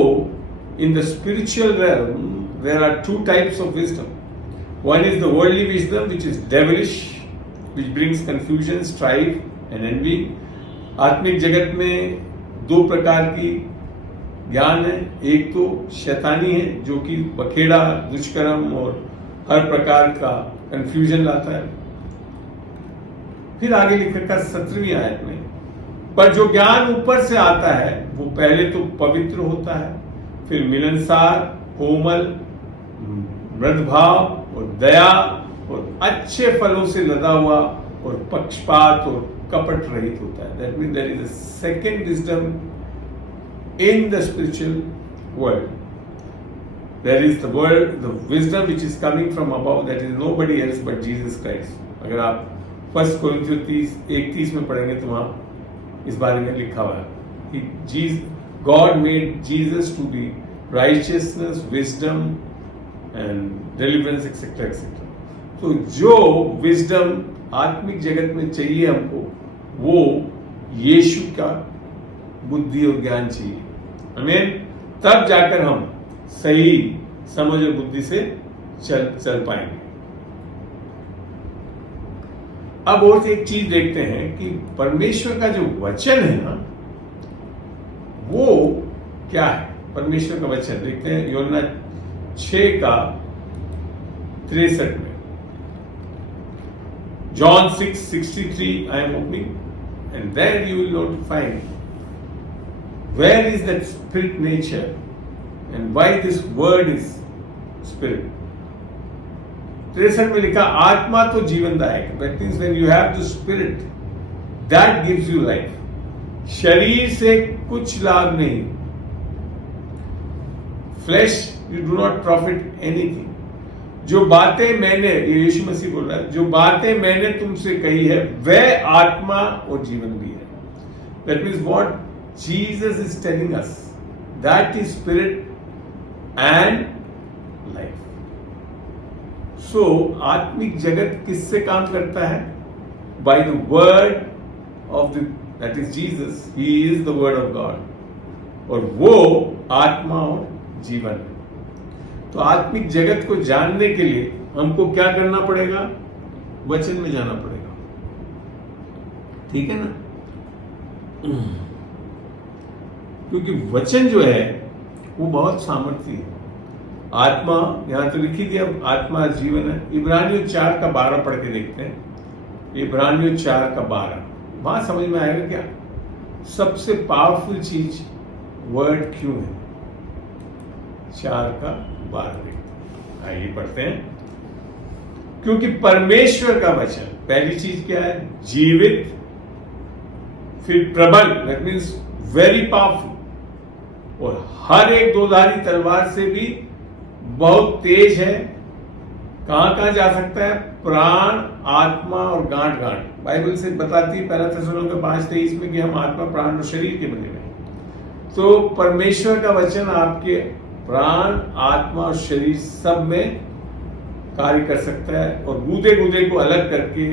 in the spiritual realm, there are two types of wisdom. One is the worldly wisdom, which is devilish, which brings confusion, strife and envy. आत्मिक जगत में दो प्रकार की ज्ञान है। एक तो शैतानी है जो कि बखेड़ा, दुष्कर्म और हर प्रकार का कंफ्यूजन लाता है। फिर आगे लिखा था 17वीं आयत में, पर जो ज्ञान ऊपर से आता है वो पहले तो पवित्र होता है, फिर मिलनसार, कोमल, मृदभाव और दया और अच्छे फलों से लदा हुआ और पक्षपात और कपट रहित होता है। That means there is a second wisdom in the spiritual world. There is the world, the wisdom which is coming from above, that is nobody else but Jesus Christ. अगर आप 1 Corinthians 30:31 में पढ़ेंगे तो वहां इस बारे में लिखा हुआ है, God made Jesus to be righteousness, wisdom and deliverance, etc. etc. तो जो विजडम आत्मिक जगत में चाहिए हमको, वो यीशु का बुद्धि और ज्ञान चाहिए। आमीन। तब जाकर हम सही समझ और बुद्धि से चल पाएंगे। अब और एक चीज देखते हैं कि परमेश्वर का जो वचन है ना, वो क्या है? परमेश्वर का वचन देखते हैं यूहन्ना 6 का 63 में। John 6:63 I am opening, and there you will not find where is that spirit nature and why this word is spirit. 63 में लिखा, आत्मा तो जीवनदायक, that means when you have the spirit that gives you life. शरीर से कुछ लाभ नहीं, flesh you do not profit anything. जो बातें मैंने, ये यीशु मसीह बोल रहा है, जो बातें मैंने तुमसे कही है वह आत्मा और जीवन भी है. That means what Jesus is telling us, that is spirit and life. So आत्मिक जगत किससे काम करता है? By the word of the, that is Jesus. He is the word of God, और वो आत्मा और जीवन है. तो आत्मिक जगत को जानने के लिए हमको क्या करना पड़ेगा? वचन में जाना पड़ेगा. ठीक है ना? क्योंकि वचन जो है वो बहुत सामर्थ्य है. आत्मा यहां तो लिखी थी, अब आत्मा जीवन है. इब्रानियों 4:12 पढ़ के देखते हैं. इब्रानियों 4:12 वहां समझ में आएगा क्या सबसे पावरफुल चीज वर्ड क्यों है. 4:12 देखते हैं. आइए पढ़ते हैं. क्योंकि परमेश्वर का वचन, पहली चीज क्या है? जीवित, फिर प्रबल, दैट मीन्स वेरी पावरफुल, और हर एक दोधारी तलवार से भी बहुत तेज है. कहां कहां जा सकता है? प्राण, आत्मा और गांठ गांठ. बाइबल से बताती है 1 थिस्सलुनीके 5:23 में कि हम आत्मा, प्राण और शरीर के बने हुए हैं. तो परमेश्वर का वचन आपके प्राण, आत्मा और शरीर सब में कार्य कर सकता है, और गूदे गूदे को अलग करके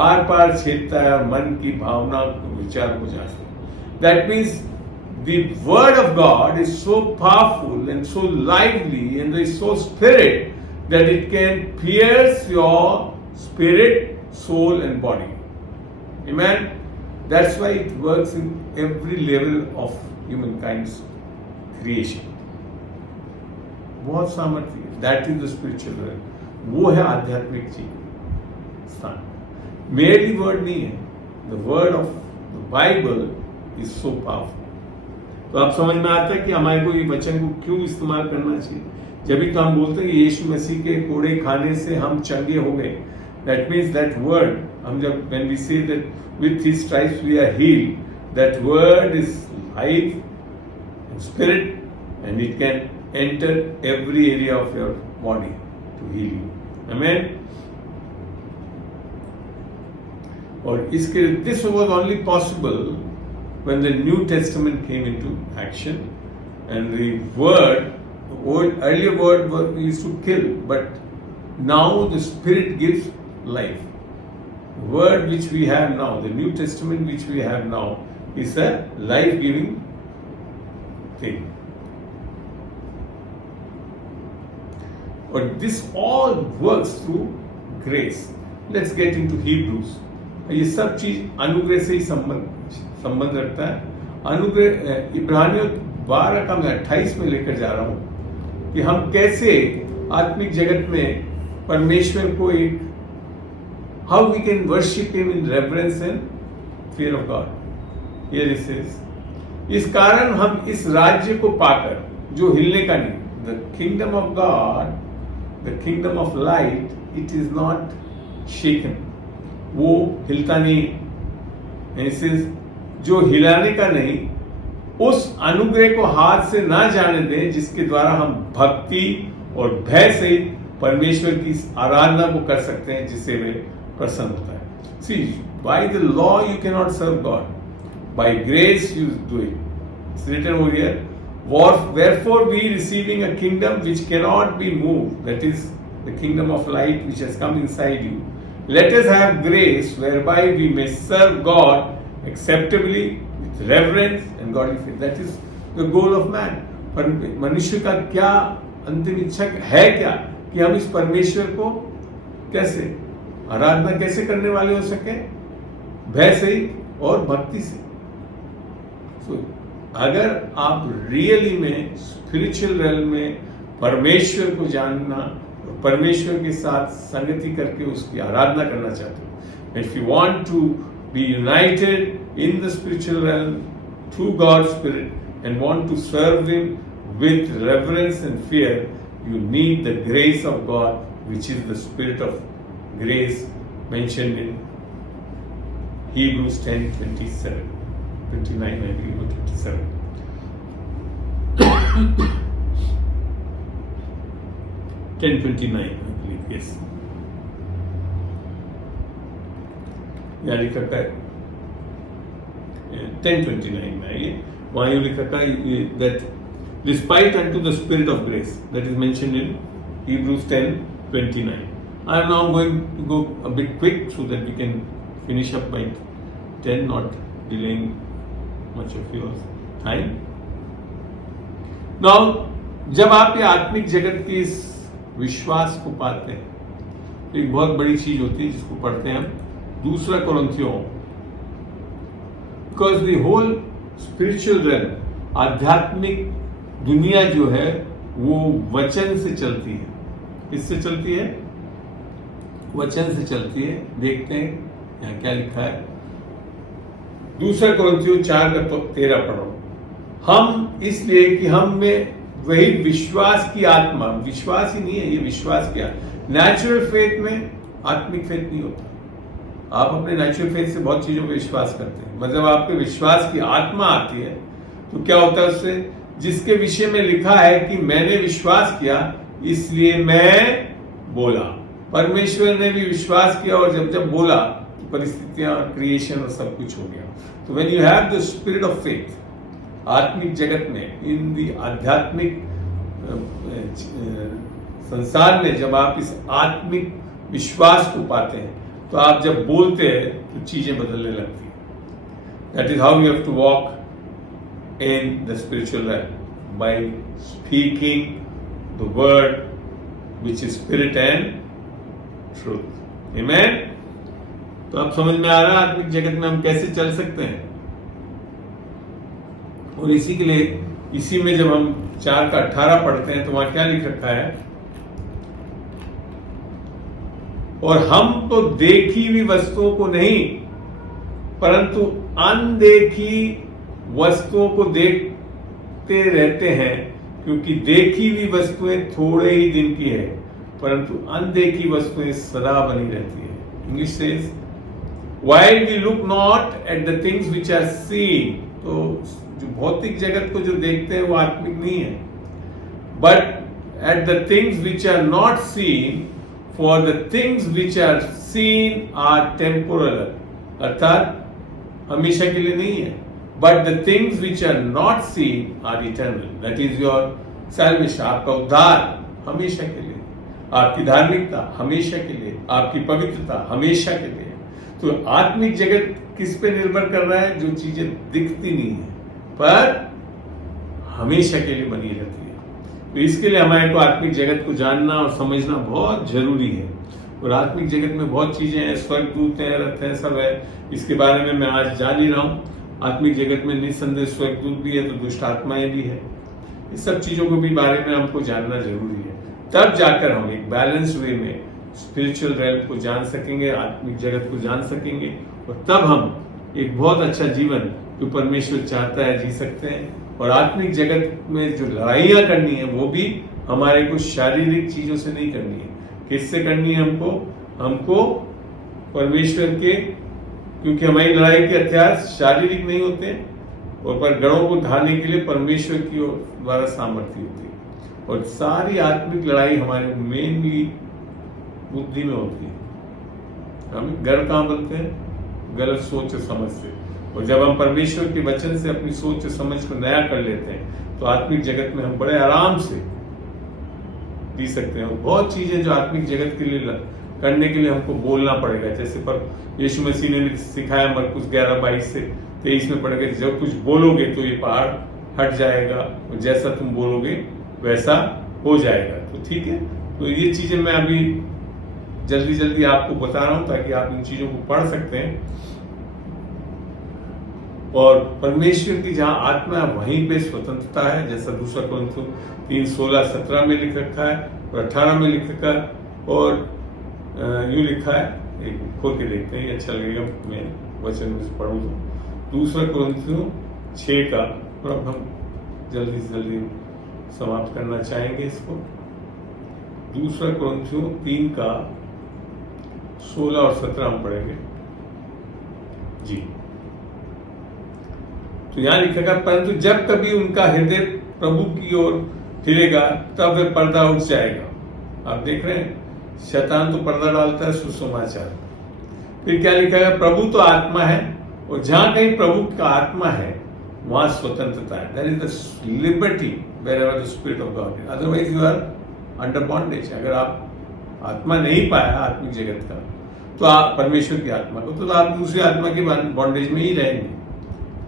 आर पार छेदता है, मन की भावना विचार को जांचता है. That means the word of God is so powerful and so lively and is so spirit that it can pierce your spirit, soul and body. Amen. That's why it works in every level of humankind's creation. बहुत सामर्थ्य है. That is the spiritual realm. वो है आध्यात्मिक चीज स्थान. Merely word नहीं है. The word of the Bible is so powerful. तो आप समझ में आता है कि हमारे को ये वचन को क्यों इस्तेमाल करना चाहिए. जब भी तो हम बोलते हैं कि यीशु मसीह के कोड़े खाने से हम चंगे हो गए. दैट मीन्स दैट वर्ड, हम जब when we say that with his stripes we are healed, that word is life and spirit and it can enter every area of your body to heal you. Amen. और इसके this was only possible when the New Testament came into action, and the earlier word used to kill, but now the Spirit gives life. The word which we have now, the New Testament which we have now, is a life-giving thing. But this all works through grace. Let's get into Hebrews. ये सब चीज अनुग्रह से ही संबंध रखता है. अनुग्रह इब्रानियों 12 का मैं 28 में लेकर जा रहा हूं कि हम कैसे आत्मिक जगत में परमेश्वर को एक, how we can worship him in reverence and fear of God. Here it says, इस कारण हम इस राज्य को पाकर जो हिलने का नहीं, the kingdom of God, the kingdom of light, it is not shaken. वो हिलता नहीं. जो हिलाने का नहीं, उस अनुग्रह को हाथ से ना जाने दें जिसके द्वारा हम भक्ति और भय से परमेश्वर की आराधना को कर सकते हैं, जिससे वे प्रसन्न होता है. See, by the law you can not serve God, by grace you do it. It's written over here, wherefore we receiving a kingdom which cannot be moved, that is the kingdom of light which has come inside you, let us have grace whereby we may serve God acceptably with reverence and godly fear. That is the goal of man. पर मनुष्य का क्या अंतिम इच्छा है क्या? कि हम इस परमेश्वर को कैसे आराधना कैसे करने वाले हो सके? भय से और भक्ति से. So, अगर आप रियली में स्पिरिचुअल रेल में परमेश्वर को जानना, परमेश्वर के साथ संगति करके उसकी आराधना करना चाहते हो, if you want to be united in the spiritual realm through God spirit and want to serve him with reverence and fear, you need the grace of God which is the spirit of grace mentioned in Hebrews 10:27, 29, I believe, or 27. 10:29, I believe. Yes, यहाँ लिखा है 10:29 में ये, वहां ये लिखा है that despite unto the spirit of grace that is mentioned in Hebrews 10:29. I am now going to go a bit quick so that we can finish up by 10, not delaying much of your time. Now, जब आप ये आत्मिक जगत की इस विश्वास को पाते हैं तो एक बहुत बड़ी चीज होती है जिसको पढ़ते हैं हम 2 कोरिन्थियों, because the whole spiritual realm, आध्यात्मिक दुनिया जो है वो वचन से चलती है। किससे चलती है? वचन से चलती है। देखते हैं यहाँ क्या लिखा है, 2 कोरिन्थियों 4:13 पढ़ो। हम इसलिए कि हम में वही विश्वास की आत्मा, विश्वास ही नहीं है ये, विश्वास की आत्मा। नेचुरल फेथ में आत्मिक फेथ नहीं होता। आप अपने नेचुरल फेथ से बहुत चीजों पर विश्वास करते हैं, मतलब आपके विश्वास की आत्मा आती है तो क्या होता है उससे, जिसके विषय में लिखा है कि मैंने विश्वास किया इसलिए मैं बोला। परमेश्वर ने भी विश्वास किया और जब जब बोला तो परिस्थितियां और क्रिएशन और सब कुछ हो गया। तो when you have the spirit of faith, आत्मिक जगत में, इन दी आध्यात्मिक संसार में जब आप इस आत्मिक विश्वास को पाते हैं तो आप जब बोलते हैं तो चीजें बदलने लगती हैं। That is how you have to walk in the spiritual realm, by speaking the word which is spirit and truth. Amen. तो अब समझ में आ रहा है आत्मिक जगत में हम कैसे चल सकते हैं। और इसी के लिए, इसी में जब हम 4:18 पढ़ते हैं तो वहां क्या लिख रखा है, और हम तो देखी हुई वस्तुओं को नहीं परंतु अनदेखी वस्तुओं को देखते रहते हैं, क्योंकि देखी हुई वस्तुएं थोड़े ही दिन की है परंतु अनदेखी वस्तुएं सदा बनी रहती है। English says while we look not at the things which are seen, तो जो भौतिक जगत को जो देखते हैं वो आत्मिक नहीं है, but at the things which are not seen, for the things which are seen are temporal, अर्थात हमेशा के लिए नहीं है, but the things which are not seen are eternal. That is your salvation, आपका उद्धार हमेशा के लिए, आपकी धार्मिकता हमेशा के लिए, आपकी पवित्रता हमेशा के लिए। तो आत्मिक जगत किस पे निर्भर कर रहा है? जो चीजें दिखती नहीं है पर हमेशा के लिए बनी रहती है। तो इसके लिए हमारे को आत्मिक जगत को जानना और समझना बहुत जरूरी है। और आत्मिक जगत में बहुत चीजें हैं, स्वर्गदूत हैं, रथ हैं, सब है। इसके बारे में मैं आज जान ही रहा हूँ। आत्मिक जगत में निस्संदेह स्वर्गदूत भी है तो दुष्ट आत्माएं भी है। इस सब चीजों को भी बारे में हमको जानना जरूरी है, तब जाकर हम एक बैलेंस वे में स्पिरिचुअल रेल्म को जान सकेंगे, आत्मिक जगत को जान सकेंगे, और तब हम एक बहुत अच्छा जीवन जो परमेश्वर चाहता है जी सकते हैं। और आत्मिक जगत में जो लड़ाइयां करनी है वो भी हमारे को शारीरिक चीजों से नहीं करनी है। किससे करनी है? हमको परमेश्वर के, क्योंकि हमारी लड़ाई के हथियार शारीरिक नहीं होते, और पर गढ़ों को ढाने के लिए परमेश्वर की द्वारा सामर्थ्य होती है। और सारी आत्मिक लड़ाई हमारे मेनली बुद्धि में होती है। हम गढ़ कहाँ बनते हैं? गलत सोच और समझ से। और जब हम परमेश्वर के वचन से अपनी सोच और समझ को नया कर लेते हैं तो आत्मिक जगत में हम बड़े आराम से जी सकते हैं। और बहुत चीजें जो आत्मिक जगत के लिए करने के लिए हमको बोलना पड़ेगा, जैसे पर यीशु मसीह ने सिखाया मरकुस 11:22 से 23 में पढ़ेगा, जब कुछ बोलोगे तो ये पहाड़ हट जाएगा और जैसा तुम बोलोगे वैसा हो जाएगा। तो ठीक है, तो ये चीजें मैं अभी जल्दी जल्दी आपको बता रहा हूं ताकि आप इन चीजों को पढ़ सकते हैं। और परमेश्वर की जहां आत्मा है वहीं पे स्वतंत्रता है, जैसा 2 कोरिन्थियों 3:16-17 में लिख रखा है और 18 में लिख रखा है। और यूं लिखा है, एक खोल के देखते हैं, अच्छा लगेगा मैं वचन में पढ़ूं तो 2 कोरिन्थियों 6 का, और अब हम जल्दी से जल्दी समाप्त करना चाहेंगे इसको। 2 कोरिन्थियों 3 का 16 और 17 हम पढ़ेंगे जी। तो यहां लिखेगा, परंतु जब कभी उनका हृदय प्रभु की ओर फिरेगा तब वह पर्दा उठ जाएगा। आप देख रहे हैं, शैतान तो पर्दा डालता है सुसमाचार। फिर क्या लिखा है, प्रभु तो आत्मा है और जहां कहीं प्रभु का आत्मा है वहां स्वतंत्रता है। That is the liberty wherever the spirit of God. Otherwise you are under bondage. अगर आप आत्मा नहीं पाया आत्मिक जगत का, तो आप परमेश्वर की आत्मा को, तो आप दूसरी आत्मा के बॉन्डेज में ही रहेंगे।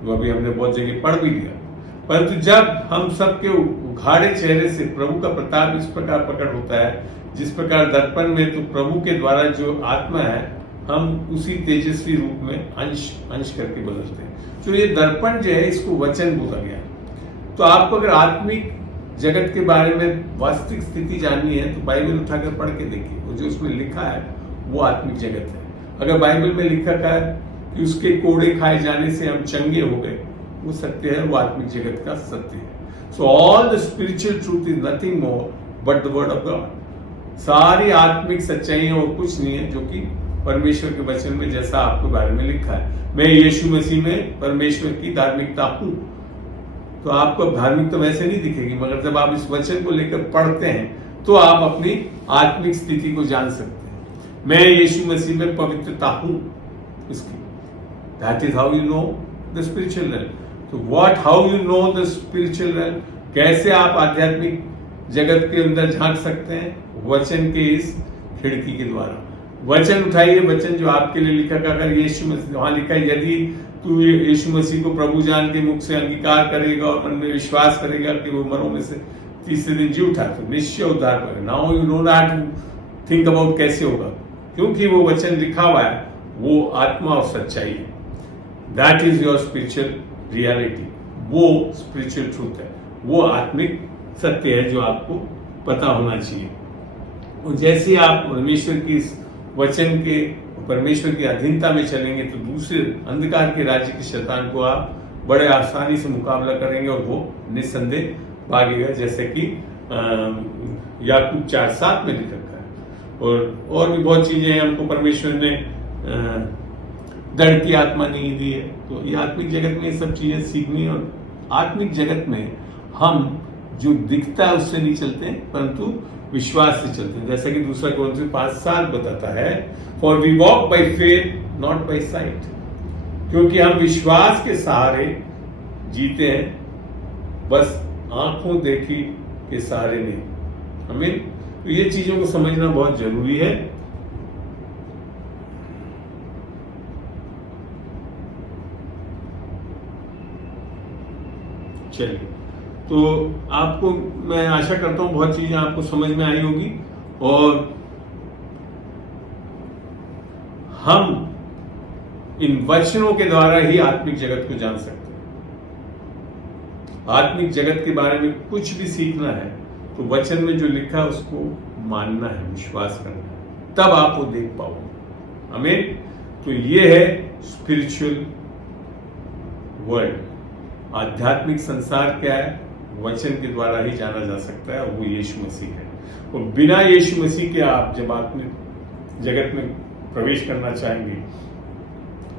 वो अभी हमने बहुत जगह पढ़ भी दिया। परंतु जब हम सबके उघाड़े चेहरे से प्रभु का प्रताप इस प्रकार प्रकट होता है, जिस प्रकार दर्पण में, तो प्रभु के द्वारा जो आत्मा है हम उसी तेजस्वी रूप में अंश अंश करके बदलते हैं। तो ये दर्पण जो है इसको वचन बोला गया। तो आपको अगर आत्मिक जगत के बारे में वास्तविक स्थिति जाननी है तो बाइबल उठाकर पढ़ के देखिए। वो जो उसमें लिखा है वो आत्मिक जगत है। अगर बाइबल में लिखा है कि उसके कोड़े खाए जाने से हम चंगे हो गए, वो सत्य है, वो आत्मिक जगत का सत्य है। So all the spiritual truth is nothing more but the word of God. सारी आत्मिक सच्चाइयां और कुछ नहीं है जो कि परमेश्वर के वचन में जैसा आपके बारे में लिखा है। मैं यीशु मसीह में परमेश्वर की धार्मिकता हूं। तो आपको धार्मिकता वैसे नहीं दिखेगी, मगर जब आप इस वचन को लेकर पढ़ते हैं तो आप अपनी आत्मिक स्थिति को जान सकते हैं। मैं यीशु मसीह में पवित्रता हूं इसकी। That is how you know the spiritual realm. तो what how you know the spiritual realm, कैसे आप आध्यात्मिक जगत के अंदर झांक सकते हैं? वचन के इस खिड़की के द्वारा। वचन उठाइए, वचन जो आपके लिए लिखा है। अगर यीशु मसीह, वहां लिखा है, यदि तू यीशु मसीह को प्रभु जान के मुख से अंगीकार करेगा और मन में विश्वास करेगा कि वो मरों में से तीसरे दिन जी उठा, तो निश्चय उद्धार पाएगा। Now you know that, think about कैसे होगा, क्योंकि वो वचन लिखा हुआ है, वो आत्मा और सच्चाई है। That is your spiritual reality. वो स्पिरिचुअल ट्रूथ है, वो आत्मिक सत्य है जो आपको पता होना चाहिए। और जैसे आप परमेश्वर की वचन के, परमेश्वर की अधीनता में चलेंगे तो दूसरे अंधकार के राज्य के शैतान को आप बड़े आसानी से मुकाबला करेंगे और वो निस्संदेह भागेगा, जैसे कि याकूब 4:7 में लिख रखा है। और भी बहुत चीजें हमको परमेश्वर ने दृढ़ की आत्मा नहीं दी है। तो ये आत्मिक जगत में ये सब चीजें सीखनी। और आत्मिक जगत में हम जो दिखता है उससे नहीं चलते हैं, परंतु विश्वास से चलते हैं। जैसा कि दूसरा कोरिन्थियों 5:7 बताता है, for we walk by faith not by sight. क्योंकि हम विश्वास के सहारे जीते हैं, बस आंखों देखी के सहारे नहीं। आमीन। तो ये चीजों को समझना बहुत जरूरी है। चलिए, तो आपको मैं आशा करता हूं बहुत चीजें आपको समझ में आई होगी और हम इन वचनों के द्वारा ही आत्मिक जगत को जान सकते हैं। आत्मिक जगत के बारे में कुछ भी सीखना है तो वचन में जो लिखा है उसको मानना है, विश्वास करना है, तब आप वो देख पाओगे। आमीन। तो ये है स्पिरिचुअल वर्ल्ड। आध्यात्मिक संसार क्या है? वचन के द्वारा ही जाना जा सकता है, वो यीशु मसीह है। और बिना यीशु मसीह के आप जब आत्मिक जगत में प्रवेश करना चाहेंगे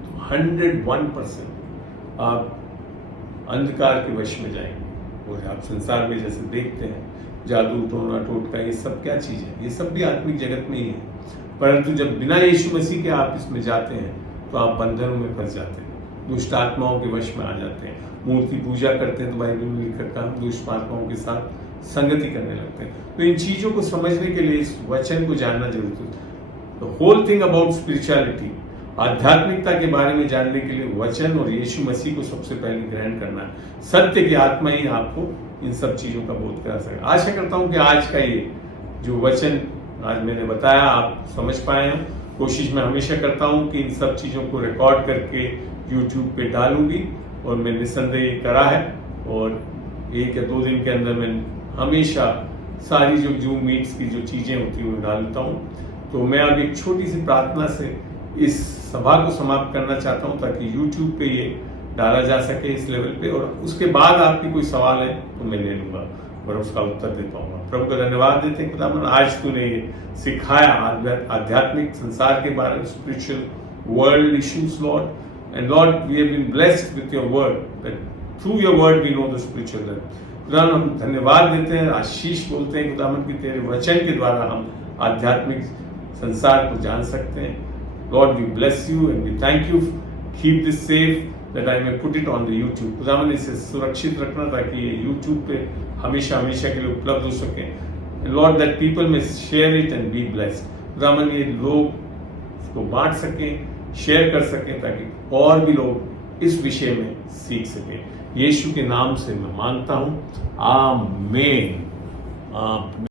तो 101% आप अंधकार के वश में जाएंगे। और आप संसार में जैसे देखते हैं जादू, टोना टोटका, ये सब क्या चीज है? ये सब भी आत्मिक जगत में ही है। परंतु जब बिना यीशु मसीह के आप इसमें जाते हैं तो आप बंधनों में फंस जाते हैं, दुष्ट आत्माओं के वश में आ जाते हैं। मूर्ति पूजा करते हैं तो बाइबल में लिखा था हम दुष्ट आत्माओं के साथ संगति करने लगते हैं। तो इन चीजों को समझने के लिए इस वचन को जानना जरूरी है। The whole thing about spirituality, आध्यात्मिकता के बारे में जानने के लिए वचन और यीशु मसीह को सबसे पहले ग्रहण करना है। सत्य की आत्मा ही आपको इन सब चीजों का बोध करा सके। आशा करता हूं कि आज का ये जो वचन आज मैंने बताया आप समझ पाए हैं। कोशिश मैं हमेशा करता हूं कि इन सब चीजों को रिकॉर्ड करके यूट्यूब पे डालूंगी और मैं निस्संदेह करा है। और 1 या 2 दिन के अंदर मैं हमेशा सारी जो जूम मीट्स की जो चीजें होती हैं वो डालता हूं। तो मैं अब एक छोटी सी प्रार्थना से इस सभा को समाप्त करना चाहता हूं ताकि यूट्यूब पे ये डाला जा सके इस लेवल पे। और उसके बाद आपकी कोई सवाल है तो मैं ले लूंगा और उसका उत्तर दे पाऊंगा। प्रभु का धन्यवाद देते हैं खुदावन, आज तूने ये सिखाया आध्यात्मिक संसार के बारे में, spiritual world issues Lord. And Lord, we have been blessed with your word, that through your word we know the spiritual realm. खुदावन हम धन्यवाद देते हैं, आशीष बोलते हैं खुदावन की तेरे वचन के द्वारा हम आध्यात्मिक संसार को जान सकते हैं। Lord we bless you and we thank you, keep this safe that I may put it on the YouTube. खुदावन इसे सुरक्षित रखना ताकि ये यूट्यूब पे हमेशा हमेशा के लिए उपलब्ध हो सके। लॉर्ड दैट पीपल में share it and be blessed. खुदावन ये लोग इसको बांट सकें, शेयर कर सकें ताकि और भी लोग इस विषय में सीख सकें। यीशु के नाम से मैं मांगता हूं, आमीन।